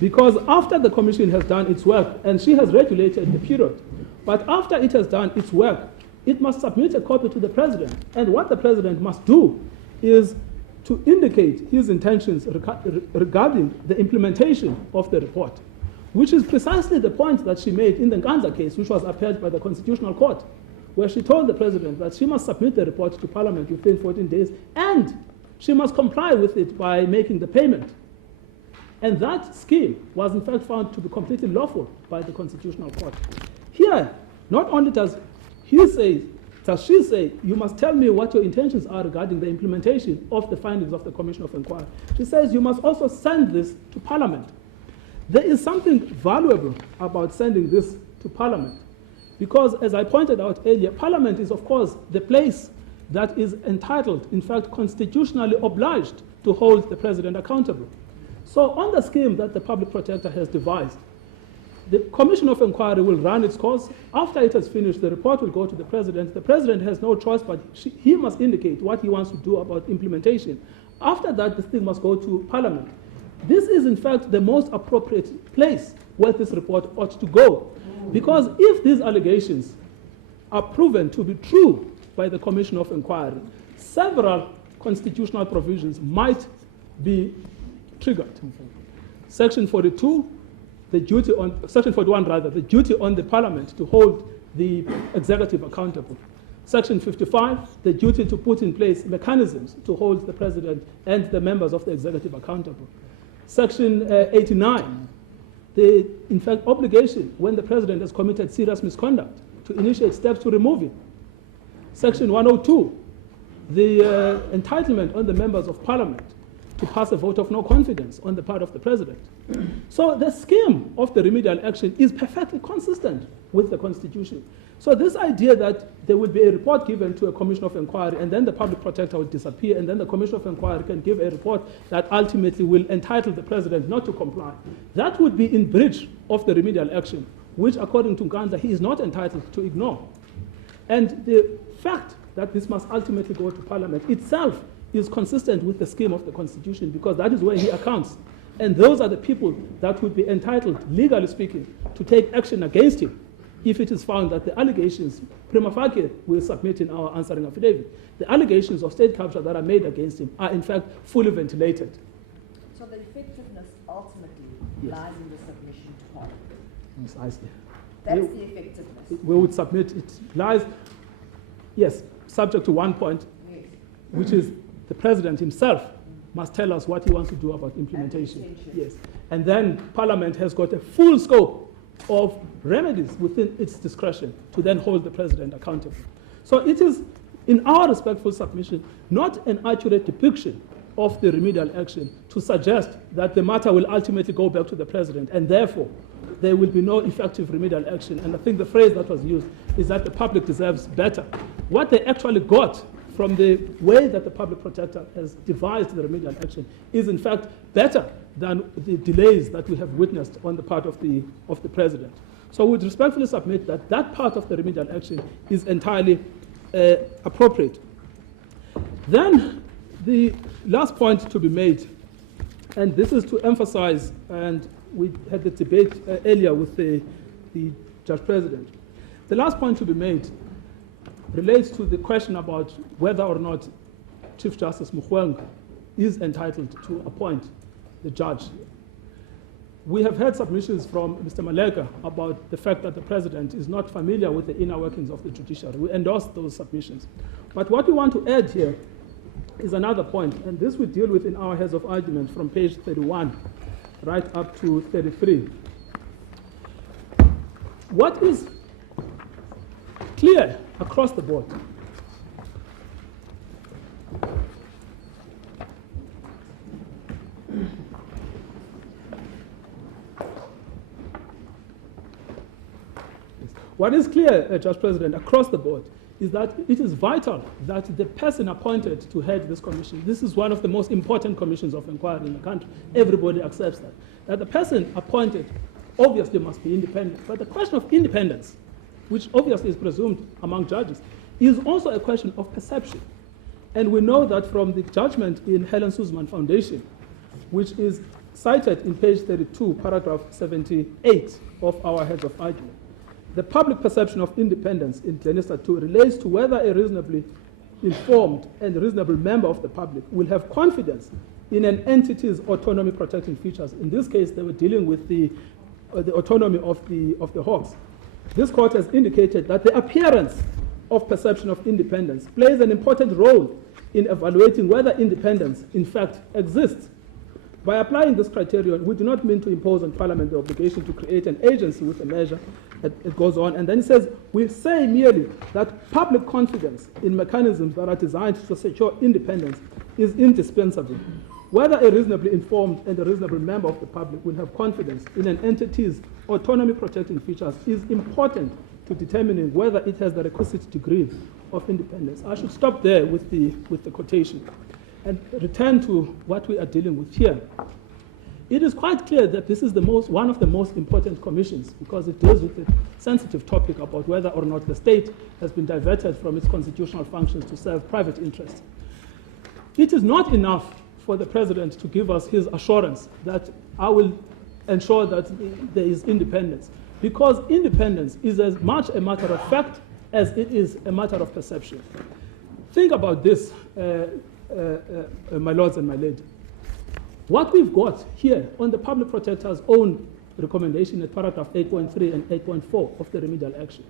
because after the Commission has done its work, and she has regulated the period, but after it has done its work, it must submit a copy to the President. And what the President must do is to indicate his intentions regarding the implementation of the report, which is precisely the point that she made in the Nganza case, which was upheld by the Constitutional Court, where she told the President that she must submit the report to Parliament within 14 days, and she must comply with it by making the payment. And that scheme was in fact found to be completely lawful by the Constitutional Court. Here, not only does she say, you must tell me what your intentions are regarding the implementation of the findings of the Commission of Inquiry. She says you must also send this to Parliament. There is something valuable about sending this to Parliament, because as I pointed out earlier, Parliament is of course the place that is entitled, in fact constitutionally obliged, to hold the President accountable. So on the scheme that the Public Protector has devised, the Commission of Inquiry will run its course. After it has finished, the report will go to the President. The President has no choice, but he must indicate what he wants to do about implementation. After that, this thing must go to Parliament. This is, in fact, the most appropriate place where this report ought to go. Because if these allegations are proven to be true by the Commission of Inquiry, several constitutional provisions might be triggered. Section 42, Section 41 rather, the duty on the Parliament to hold the executive accountable. Section 55, the duty to put in place mechanisms to hold the President and the members of the executive accountable. Section 89, the, in fact, obligation when the President has committed serious misconduct to initiate steps to remove him. Section 102, the entitlement on the members of Parliament to pass a vote of no confidence on the part of the President. So the scheme of the remedial action is perfectly consistent with the Constitution. So this idea that there will be a report given to a Commission of Inquiry and then the Public Protector will disappear and then the Commission of Inquiry can give a report that ultimately will entitle the President not to comply, that would be in breach of the remedial action, which according to Nganza, he is not entitled to ignore. And the fact that this must ultimately go to Parliament itself is consistent with the scheme of the Constitution, because that is where he accounts. And those are the people that would be entitled, legally speaking, to take action against him if it is found that the allegations, prima facie, will submit in our answering affidavit. The allegations of state capture that are made against him are in fact fully ventilated. So the effectiveness ultimately lies in the submission to Parliament. Precisely. That's the effectiveness. We would submit, it lies, yes, subject to one point, Yes. which is the President himself must tell us what he wants to do about implementation. Yes. And then Parliament has got a full scope of remedies within its discretion to then hold the President accountable. So it is, in our respectful submission, not an accurate depiction of the remedial action to suggest that the matter will ultimately go back to the President and therefore there will be no effective remedial action. And I think the phrase that was used is that the public deserves better. What they actually got from the way that the Public Protector has devised the remedial action is in fact better than the delays that we have witnessed on the part of the President. So we would respectfully submit that that part of the remedial action is entirely appropriate. Then the last point to be made, and this is to emphasize, and we had the debate earlier with the the Judge President. The last point to be made relates to the question about whether or not Chief Justice Mogoeng is entitled to appoint the judge. We have heard submissions from Mr. Maleka about the fact that the President is not familiar with the inner workings of the judiciary. We endorse those submissions. But what we want to add here is another point, and this we deal with in our heads of argument from page 31 right up to 33. What is clear across the board What is clear, Judge President, across the board, is that it is vital that the person appointed to head this commission, this is one of the most important commissions of inquiry in the country, everybody accepts that the person appointed obviously must be independent. But the question of independence, which obviously is presumed among judges, is also a question of perception. And we know that from the judgment in Helen Suzman Foundation, which is cited in page 32, paragraph 78 of our heads of argument. The public perception of independence in Glenister 2 relates to whether a reasonably informed and reasonable member of the public will have confidence in an entity's autonomy protecting features. In this case, they were dealing with the autonomy of the Hawks. This court has indicated that the appearance of perception of independence plays an important role in evaluating whether independence in fact exists. By applying this criterion, we do not mean to impose on Parliament the obligation to create an agency with a measure. It goes on, and then it says, we say merely that public confidence in mechanisms that are designed to secure independence is indispensable. Whether a reasonably informed and a reasonable member of the public will have confidence in an entity's autonomy protecting features is important to determining whether it has the requisite degree of independence. I should stop there with the quotation and return to what we are dealing with here. It is quite clear that this is one of the most important commissions because it deals with the sensitive topic about whether or not the state has been diverted from its constitutional functions to serve private interests. It is not enough for the President to give us his assurance that I will ensure that there is independence, because independence is as much a matter of fact as it is a matter of perception. Think about this, my lords and my lady. What we've got here on the Public Protector's own recommendation at paragraph 8.3 and 8.4 of the remedial action,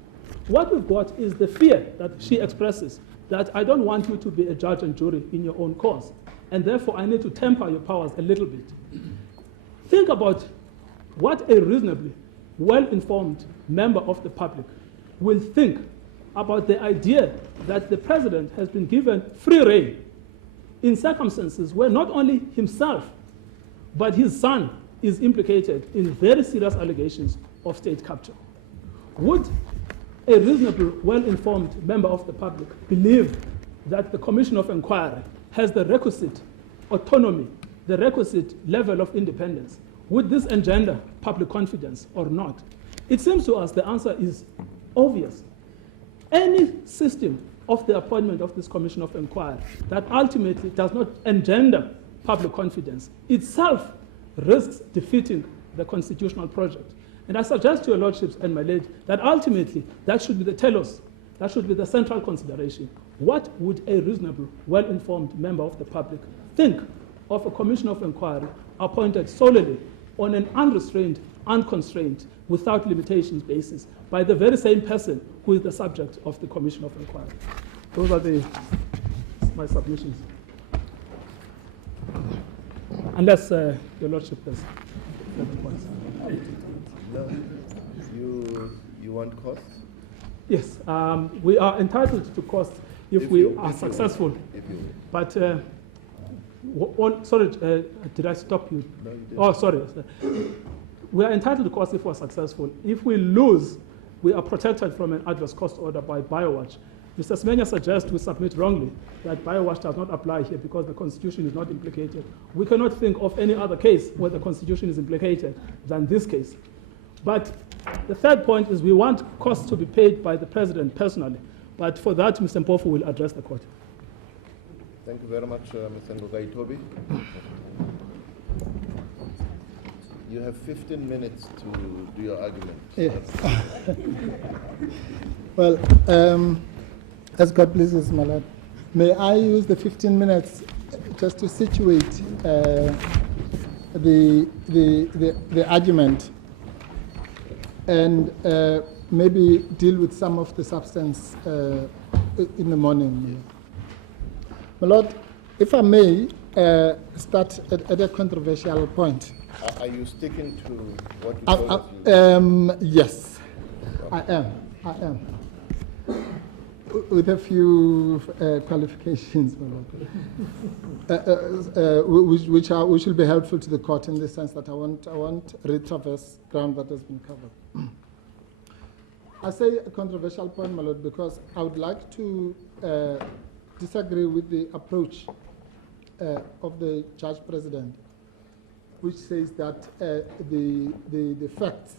what we've got is the fear that she expresses that I don't want you to be a judge and jury in your own cause, and therefore I need to temper your powers a little bit. Think about what a reasonably well-informed member of the public will think about the idea that the President has been given free rein in circumstances where not only himself, but his son is implicated in very serious allegations of state capture. Would a reasonable, well-informed member of the public believe that the Commission of Inquiry has the requisite autonomy, the requisite level of independence? Would this engender public confidence or not? It seems to us the answer is obvious. Any system of the appointment of this Commission of Inquiry that ultimately does not engender public confidence itself risks defeating the constitutional project. And I suggest to your lordships and my lady that ultimately that should be the telos, that should be the central consideration. What would a reasonable, well-informed member of the public think of a Commission of Inquiry appointed solely on an unrestrained, unconstrained, without limitations basis by the very same person who is the subject of the Commission of Inquiry? Those are my submissions. Unless your lordship has further points. No, you want costs? Yes, we are entitled to costs if we are successful. But sorry, did I stop you? No, you didn't. Oh, sorry. We are entitled to costs if we are successful. If we lose, we are protected from an adverse cost order by BioWatch. Mr. Semenya suggests we submit wrongly that BioWatch does not apply here because the Constitution is not implicated. We cannot think of any other case where the Constitution is implicated than this case. But the third point is we want costs to be paid by the President personally. But for that, Mr. Mpofu will address the court. Thank you very much, Mr. Ngogai Toby. You have 15 minutes to do your argument. Yes. Well, as God pleases, my Lord, may I use the 15 minutes just to situate the argument and maybe deal with some of the substance in the morning. My Lord, if I may start at a controversial point. Are you sticking to what you told us? Yes, I am. With a few qualifications, which will be helpful to the court in the sense that I won't retraverse ground that has been covered. I say a controversial point, my Lord, because I would like to disagree with the approach of the Judge President, which says that the facts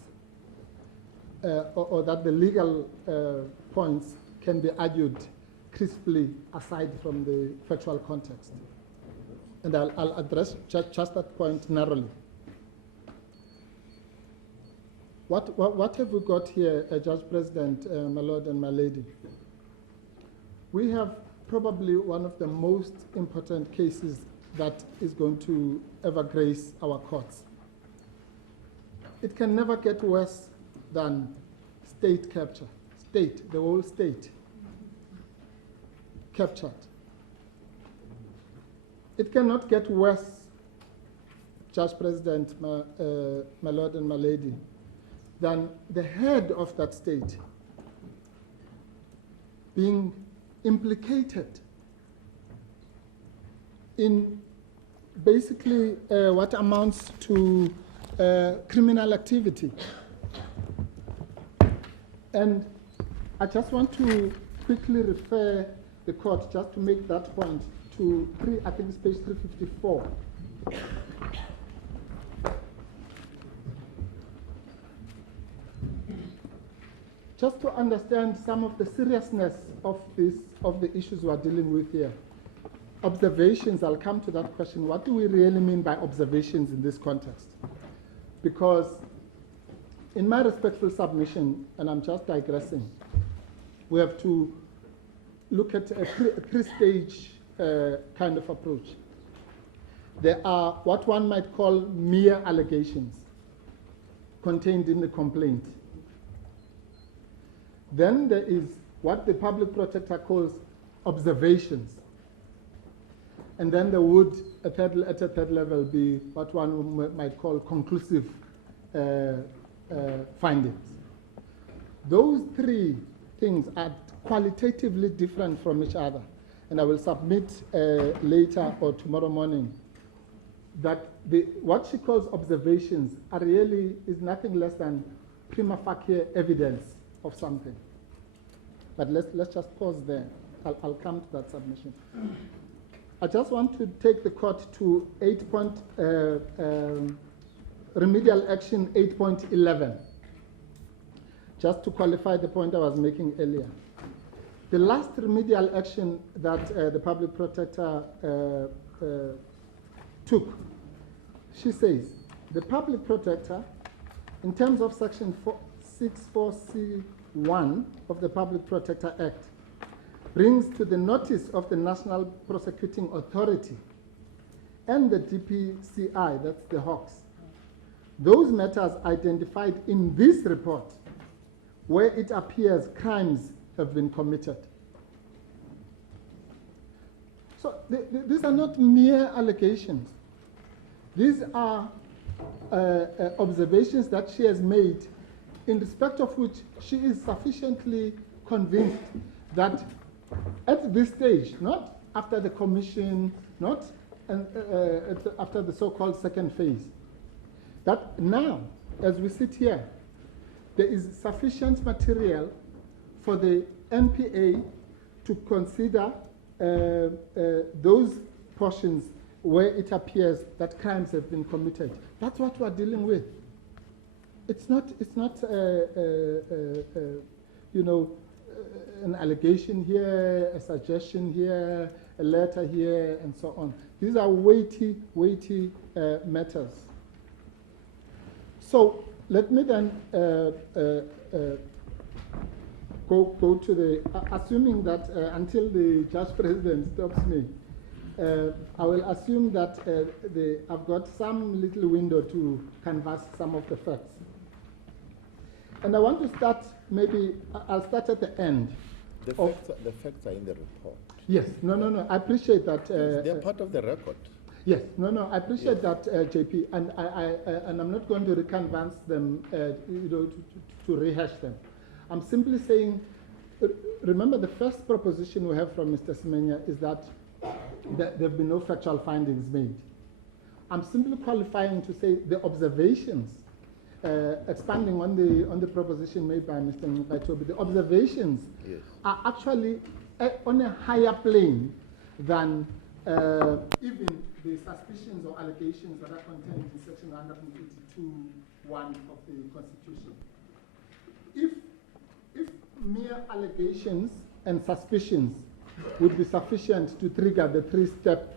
or that the legal points can be argued crisply aside from the factual context. And I'll address just that point narrowly. What have we got here, Judge President, my Lord and my Lady? We have probably one of the most important cases that is going to ever grace our courts. It can never get worse than state capture. State, the whole state captured. It cannot get worse, Judge President, my Lord and my Lady, than the head of that state being implicated in basically what amounts to criminal activity. And I just want to quickly refer the court, just to make that point, to I think it's page 354. Just to understand some of the seriousness of the issues we are dealing with here. Observations, I'll come to that question. What do we really mean by observations in this context? Because in my respectful submission, and I'm just digressing, we have to look at a three-stage kind of approach. There are what one might call mere allegations contained in the complaint. Then there is what the public protector calls observations. And then there would, at a third level, be what one might call conclusive findings. Those three things are qualitatively different from each other. And I will submit later or tomorrow morning that what she calls observations are really is nothing less than prima facie evidence of something. But let's just pause there. I'll come to that submission. I just want to take the court to remedial action 8.11, just to qualify the point I was making earlier. The last remedial action that the public protector took, she says, the public protector, in terms of section 64C1 of the Public Protector Act, brings to the notice of the National Prosecuting Authority and the DPCI, that's the Hawks, those matters identified in this report where it appears crimes have been committed. So these are not mere allegations. These are observations that she has made in respect of which she is sufficiently convinced that at this stage, not after the commission, not after the so-called second phase, that now, as we sit here, there is sufficient material for the NPA to consider those portions where it appears that crimes have been committed. That's what we're dealing with. It's not an allegation here, a suggestion here, a letter here, and so on. These are weighty matters. So let me then go to the, assuming that until the Judge President stops me, I will assume that I've got some little window to canvass some of the facts. And I want to start, maybe I'll start at the end. The facts are in the report. Yes, no, I appreciate that. They're part of the record. Yes, no, I appreciate that, JP, and I'm not going to recanvas them, to rehash them. I'm simply saying, remember the first proposition we have from Mr. Semenya is that there have been no factual findings made. I'm simply qualifying to say the observations, expanding on the proposition made by Mr. Ngqaitobi, the observations are actually on a higher plane than even the suspicions or allegations that are contained in section 182(1) of the Constitution. If mere allegations and suspicions would be sufficient to trigger the three-step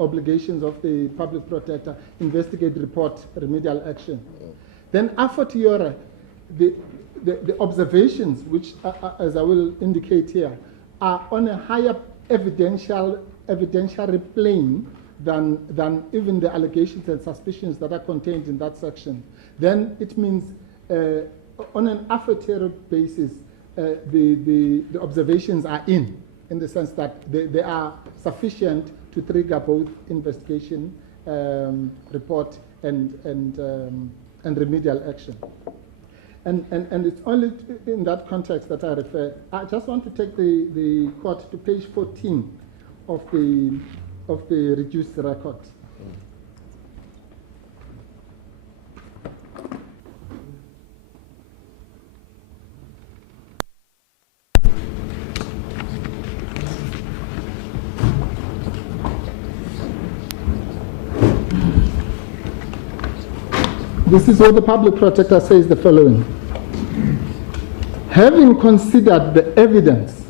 obligations of the public protector, investigate, report, remedial action, then a fortiori, the observations, which, as I will indicate here, are on a higher evidentiary plane than even the allegations and suspicions that are contained in that section. Then it means on an a fortiori basis, the observations are in the sense that they are sufficient to trigger both investigation, report, and remedial action. And it's only in that context that I refer. I just want to take the court to page 14 of the reduced record. This is what the public protector says the following. Having considered the evidence,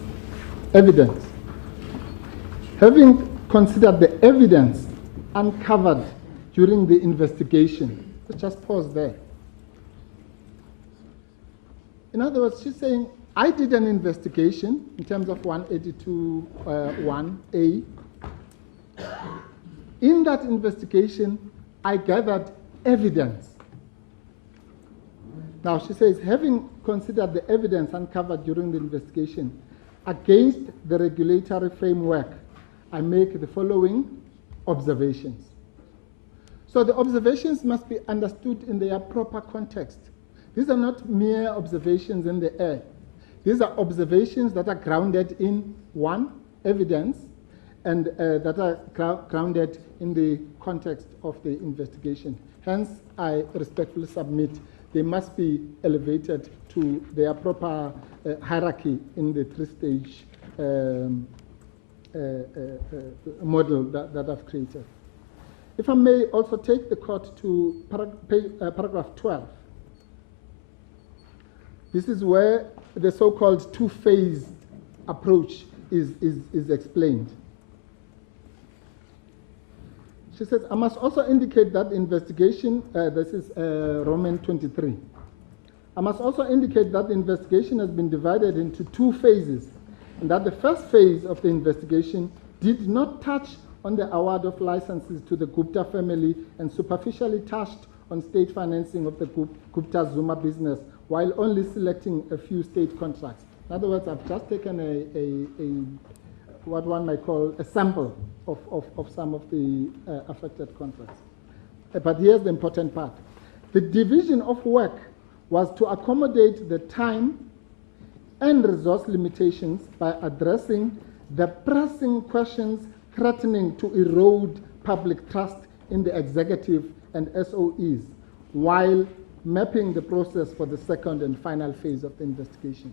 uncovered during the investigation, let's just pause there. In other words, she's saying, I did an investigation in terms of 182(1)(a). In that investigation, I gathered evidence. Now, she says, having considered the evidence uncovered during the investigation against the regulatory framework, I make the following observations. So the observations must be understood in their proper context. These are not mere observations in the air. These are observations that are grounded in, one, evidence, and that are grounded in the context of the investigation. Hence, I respectfully submit they must be elevated to their proper hierarchy in the three-stage model that I've created. If I may also take the court to paragraph 12. This is where the so-called two-phased approach is explained. She says, I must also indicate that investigation, this is Roman 23. I must also indicate that the investigation has been divided into two phases, and that the first phase of the investigation did not touch on the award of licenses to the Gupta family and superficially touched on state financing of the Gupta Zuma business, while only selecting a few state contracts. In other words, I've just taken what one might call a sample of some of the affected contracts. But here's the important part. The division of work was to accommodate the time and resource limitations by addressing the pressing questions threatening to erode public trust in the executive and SOEs, while mapping the process for the second and final phase of the investigation.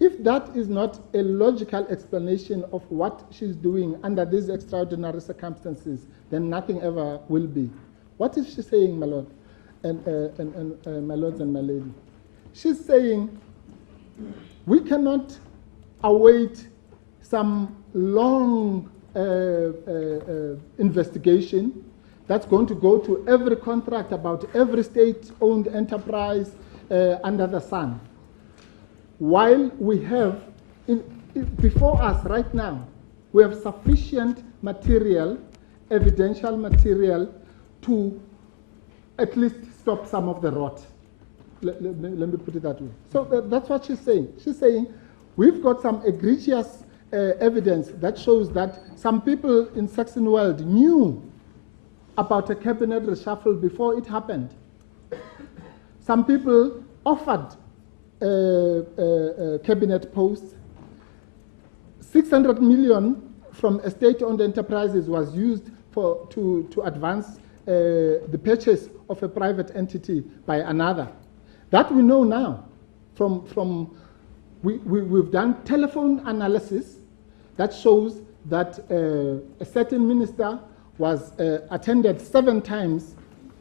If that is not a logical explanation of what she's doing under these extraordinary circumstances, then nothing ever will be. What is she saying, my lord, and my lords and my lady? She's saying we cannot await some long investigation that's going to go to every contract about every state-owned enterprise under the sun. While we have, before us right now, we have sufficient material, evidential material, to at least stop some of the rot. Let me put it that way. So that's what she's saying. She's saying, we've got some egregious evidence that shows that some people in Saxon world knew about a cabinet reshuffle before it happened. Some people offered cabinet posts. 600 million from state-owned enterprises was used to advance the purchase of a private entity by another. That we know now. We've done telephone analysis that shows that a certain minister was attended 7 times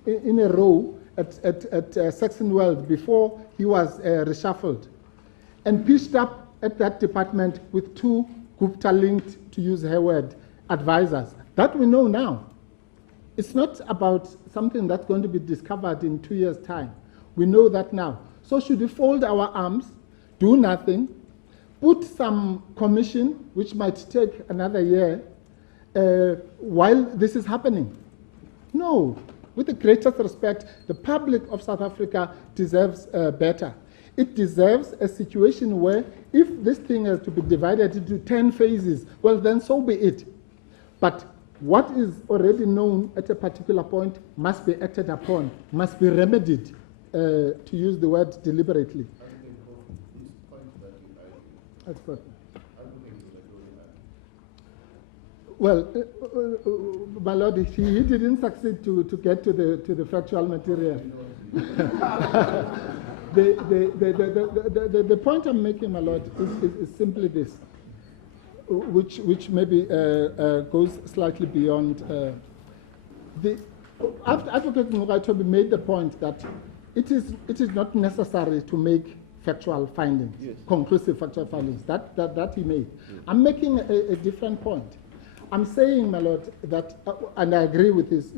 in a row at Saxon World before he was reshuffled, and pitched up at that department with 2 Gupta-linked, to use her word, advisors. That we know now. It's not about something that's going to be discovered in 2 years' time. We know that now. So should we fold our arms, do nothing, put some commission, which might take another year, while this is happening? No. With the greatest respect, the public of South Africa deserves better. It deserves a situation where if this thing has to be divided into 10 phases, well, then so be it. But what is already known at a particular point must be acted upon, must be remedied, to use the word deliberately. That's perfect. Well, my lord, he didn't succeed to get to the factual material. The point I'm making, my lord, is simply this, which maybe goes slightly beyond. Advocate Mugaitobi made the point that it is not necessary to make factual findings, yes, conclusive factual findings. That he made. Yes. I'm making a different point. I'm saying, my lord, that, and I agree with his,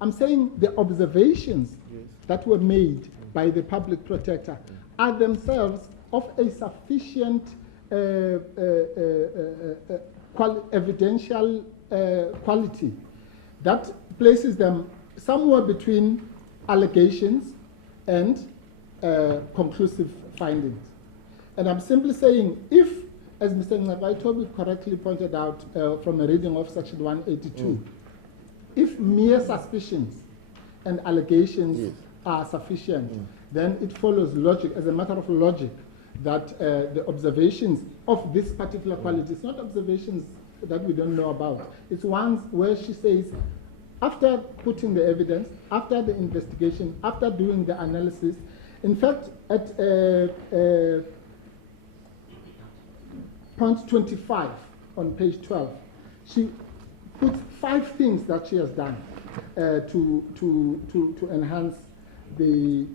I'm saying the observations, yes, that were made by the public protector are themselves of a sufficient evidential quality that places them somewhere between allegations and conclusive findings. And I'm simply saying, if, as Mr. Ngabaitobi correctly pointed out from a reading of Section 182, if mere suspicions and allegations, yes, are sufficient, then it follows logic, as a matter of logic, that the observations of this particular quality, it's not observations that we don't know about, it's ones where she says, after putting the evidence, after the investigation, after doing the analysis, in fact, at point 25 on page 12, she puts 5 things that she has done to enhance the.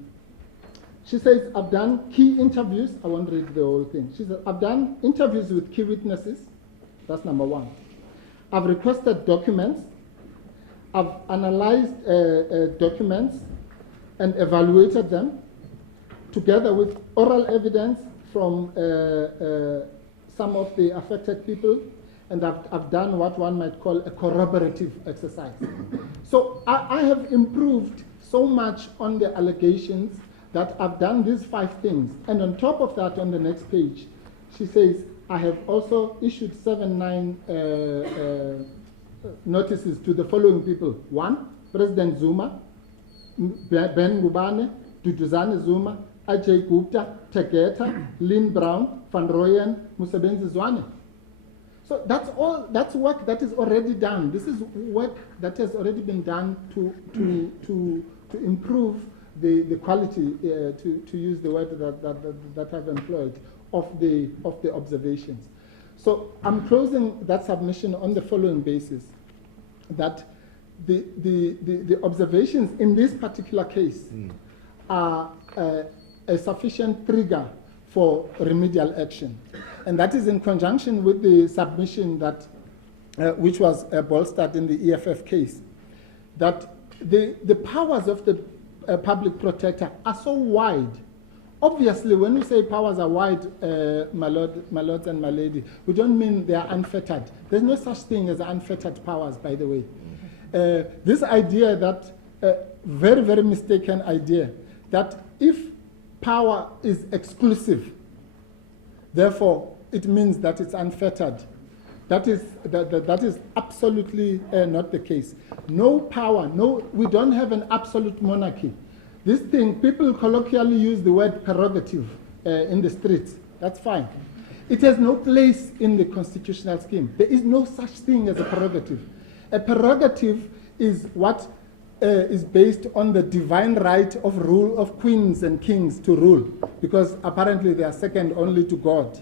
She says, I've done key interviews. I won't read the whole thing. She says, I've done interviews with key witnesses. That's number 1. I've requested documents. I've analyzed documents and evaluated them together with oral evidence from some of the affected people, and I've done what one might call a corroborative exercise. So I have improved so much on the allegations that I've done these 5 things. And on top of that, on the next page, she says, I have also issued 9 notices to the following people. 1, President Zuma, Ben Ngubane, Duduzane Zuma, Ajay Gupta, Tegeta, Lynn Brown, Van Rooyen, Musebenzi Zwane. So that's work that is already done. This is work that has already been done to improve the quality, to use the word that I've employed, of the observations. So I'm closing that submission on the following basis, that the observations in this particular case are a sufficient trigger for remedial action. And that is in conjunction with the submission that, which was bolstered in the EFF case, that the powers of the public protector are so wide. Obviously, when we say powers are wide, my lords and my lady, we don't mean they are unfettered. There's no such thing as unfettered powers, by the way. This idea that, very, very mistaken idea, that if power is exclusive, therefore it means that it's unfettered. That is absolutely not the case. No power, we don't have an absolute monarchy. This thing, people colloquially use the word prerogative in the streets. That's fine. It has no place in the constitutional scheme. There is no such thing as a prerogative. A prerogative is what is based on the divine right of rule of queens and kings to rule, because apparently they are second only to God.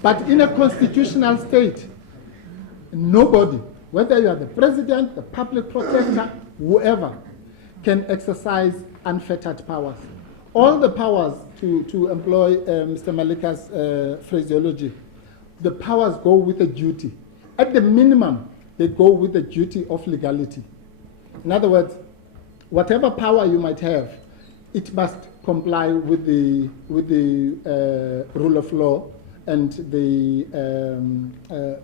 But in a constitutional state, nobody, whether you are the president, the public protector, whoever, can exercise unfettered powers. All the powers, to employ Mr. Maleka's phraseology, the powers go with a duty. At the minimum, they go with the duty of legality. In other words, whatever power you might have, it must comply with the rule of law and the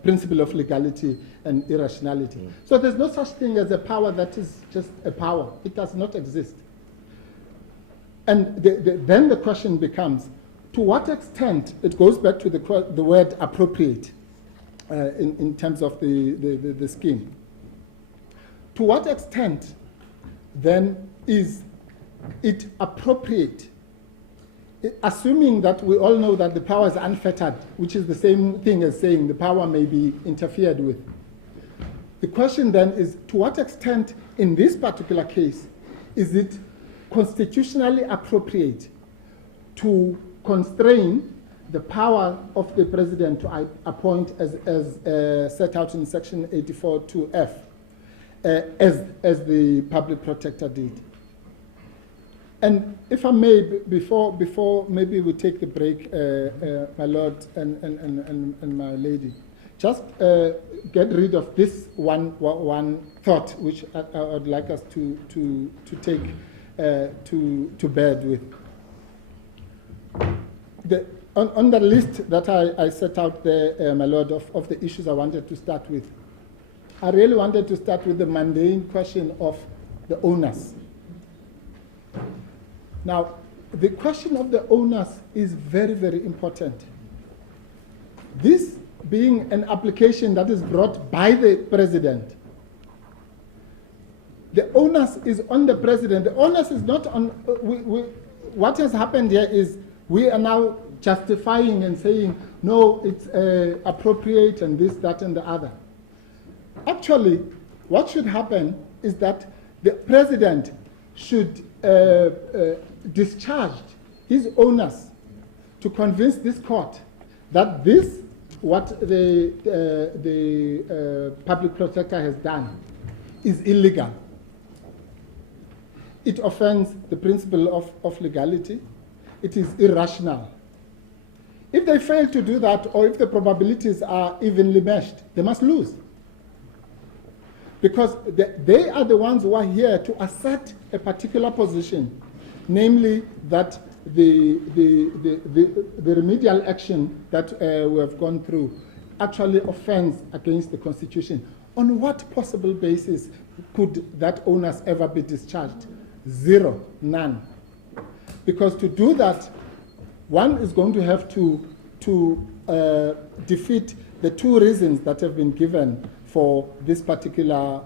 principle of legality and irrationality. So there's no such thing as a power that is just a power. It does not exist. And then the question becomes, to what extent, it goes back to the word appropriate in terms of the scheme. To what extent, then, is it appropriate, assuming that we all know that the power is unfettered, which is the same thing as saying the power may be interfered with. The question then is, to what extent, in this particular case, is it constitutionally appropriate to constrain the power of the president to appoint as set out in section 84(2)(f), as the public protector did? And if I may, before maybe we take the break, my lord and my lady, just get rid of this one thought which I would like us to take to bed with. On the list that I set out there, my lord, of the issues I wanted to start with, I really wanted to start with the mundane question of the onus. Now, the question of the onus is very, very important. This being an application that is brought by the president, the onus is on the president. The onus is not on, what has happened here is we are now justifying and saying, no, it's appropriate and this, that, and the other. Actually, what should happen is that the president should discharge his onus to convince this court that this, what the public protector has done, is illegal. It offends the principle of legality. It is irrational. If they fail to do that, or if the probabilities are evenly meshed, they must lose. Because they are the ones who are here to assert a particular position, namely that the remedial action that we have gone through actually offends against the Constitution. On what possible basis could that onus ever be discharged? Zero, none. Because to do that, one is going to have to defeat the two reasons that have been given for this particular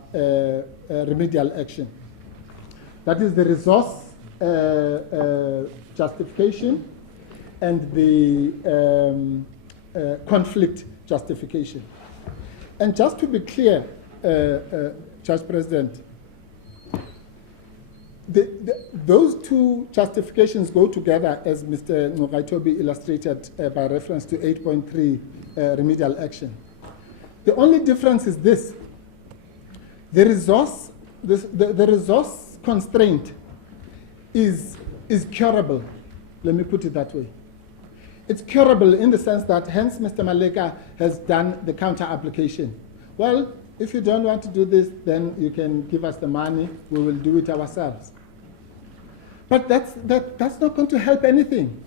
remedial action. That is the resource justification and the conflict justification. And just to be clear, Judge President, those two justifications go together, as Mr. Ngogaitobi illustrated by reference to 8.3 remedial action. The only difference is this: the resource constraint is curable. Let me put it that way. It's curable in the sense that, hence, Mr. Maleka has done the counter application. Well, If you don't want to do this, then you can give us the money, we will do it ourselves. But that's not going to help anything,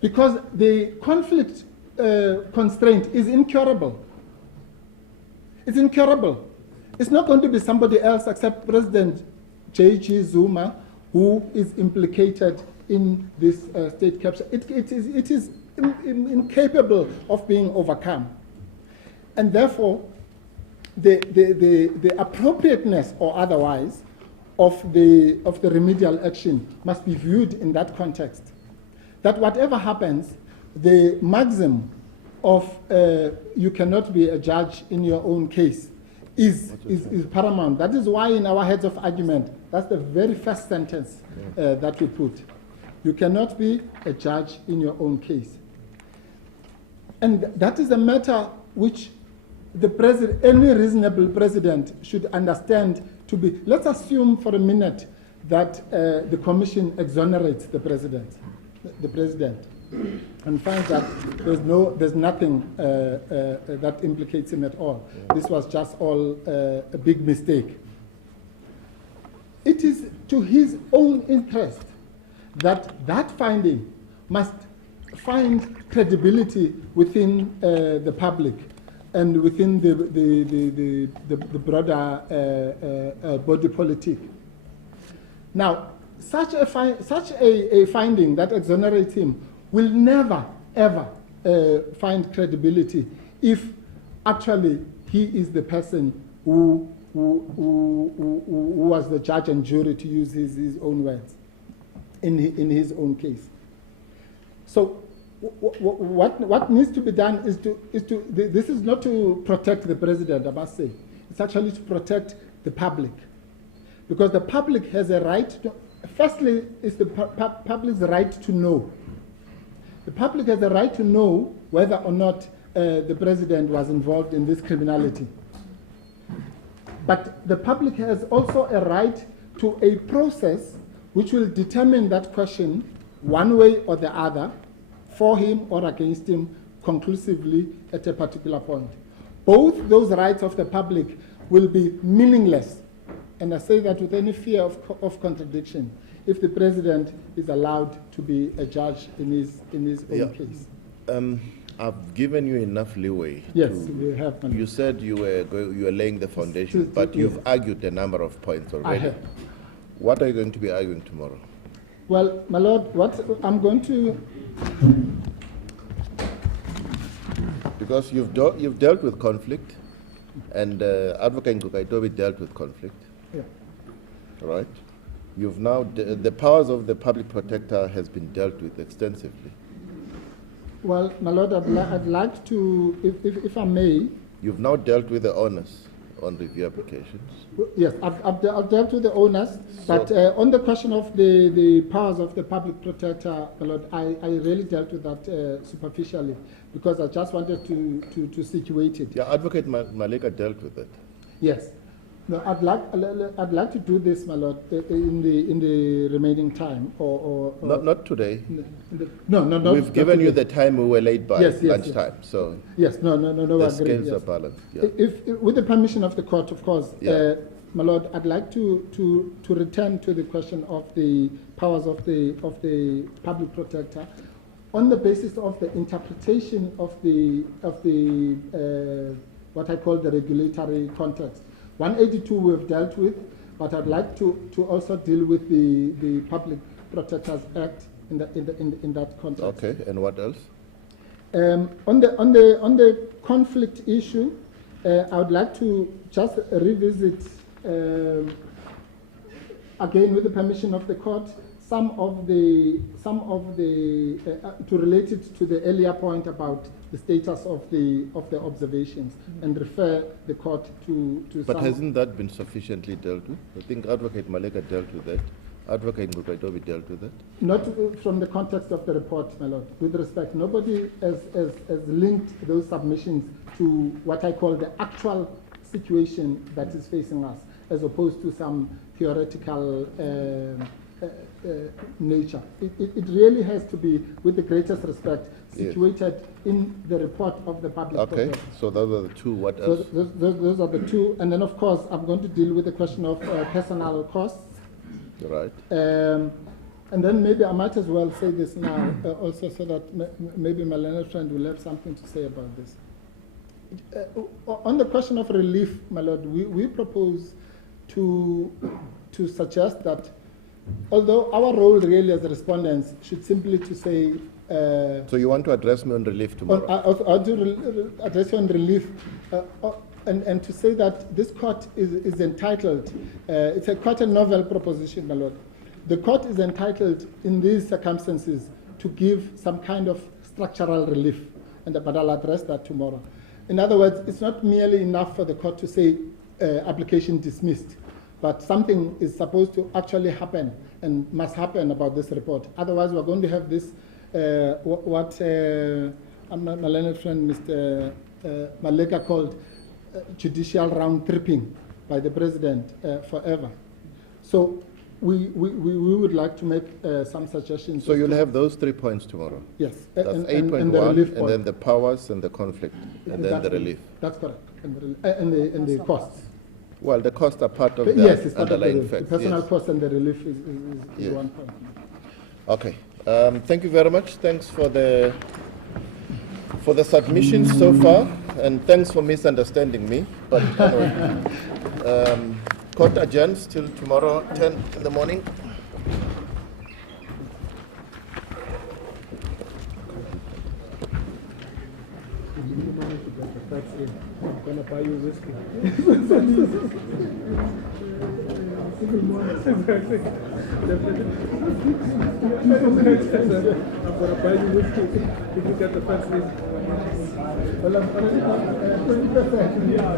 because the conflict constraint is incurable. It's incurable. It's not going to be somebody else except President J.G. Zuma who is implicated in this state capture. It is incapable of being overcome. And therefore, the appropriateness or otherwise of the remedial action must be viewed in that context. That whatever happens, the maxim of you cannot be a judge in your own case is paramount. That is why in our heads of argument, that's the very first sentence that we put. You cannot be a judge in your own case. And that is a matter which any reasonable president should understand to be. Let's assume for a minute that the commission exonerates the president, and finds that there's nothing that implicates him at all. This was just all a big mistake. It is to his own interest that finding must find credibility within the public and within the broader body politic. Now, such a finding that exonerates him will never, ever find credibility if actually he is the person who was the judge and jury, to use his own words, in his own case. So what needs to be done is this is not to protect the president, I must say. It's actually to protect the public. Because the public has a right to, firstly, it's the public's right to know. The public has a right to know whether or not the president was involved in this criminality. But the public has also a right to a process which will determine that question one way or the other, for him or against him, conclusively at a particular point. Both those rights of the public will be meaningless, and I say that with any fear of contradiction, if the president is allowed to be a judge in his own case. I've given you enough leeway. Yes, we have. You said you were laying the foundation, but you've argued a number of points already. I have. What are you going to be arguing tomorrow? Well, my lord, what I'm going to... Because you've dealt with conflict, and Advocate Nkukaitobi dealt with conflict. Yeah. Right? You've now, the powers of the public protector has been dealt with extensively. Well, my lord, I'd like to, if I may... You've now dealt with the onus on review applications. Yes, I've dealt with the owners, but on the question of the powers of the public protector, my lord, I really dealt with that superficially, because I just wanted to situate it. Yeah, Advocate Maleka dealt with it. Yes. No, I'd like to do this, my lord, in the remaining time, or not today. No. We've given you the time we were late by, lunchtime. Yes. So yes, no. The scales are balanced. Yeah. If with the permission of the court, of course, my lord, I'd like to return to the question of the powers of the public protector, on the basis of the interpretation of the what I call the regulatory context. 182 we've dealt with, but I'd like to also deal with the Public Protectors Act in that context. Okay, and what else? On the conflict issue, I would like to just revisit again, with the permission of the court, some of the to relate it to the earlier point about the status of the observations, and refer the court to But hasn't that been sufficiently dealt with? I think Advocate Maleka dealt with that. Advocate Nkukaitobi dealt with that. Not from the context of the report, my lord. With respect, nobody has linked those submissions to what I call the actual situation that is facing us, as opposed to some theoretical nature. It really has to be, with the greatest respect, Yes. situated in the report of the public Okay, protector. so those are the two. What So else? those are the two. And then, of course, I'm going to deal with the question of personnel costs. Right. And then maybe I might as well say this now, also, so that maybe my learned friend will have something to say about this. On the question of relief, my lord, we propose to suggest that although our role really as respondents should simply to say, So you want to address me on relief tomorrow? I'll do address you on relief, and to say that this court is entitled, it's quite a novel proposition, my lord. The court is entitled in these circumstances to give some kind of structural relief, but I'll address that tomorrow. In other words, it's not merely enough for the court to say application dismissed, but something is supposed to actually happen and must happen about this report. Otherwise, we're going to have this, what my learned friend, Mr. Maleka, called judicial round tripping by the president forever. So we would like to make some suggestions. So you'll have those 3 points tomorrow? Yes. That's and 8.1, the relief and point. then the powers and the conflict, and then the relief. That's correct. And the costs. Well, the costs are part of the Yes, it's part of underlying the facts. personal Yes. cost, and the relief is Yes. one point. Okay. Thank you very much. Thanks for the submissions so far, and thanks for misunderstanding me. But anyway, court adjourns till tomorrow 10 in the morning. I'm going to buy you whiskey. Exactly. I'm going to buy you whiskey if you get the facts in. Well, I'm 20%. Yeah.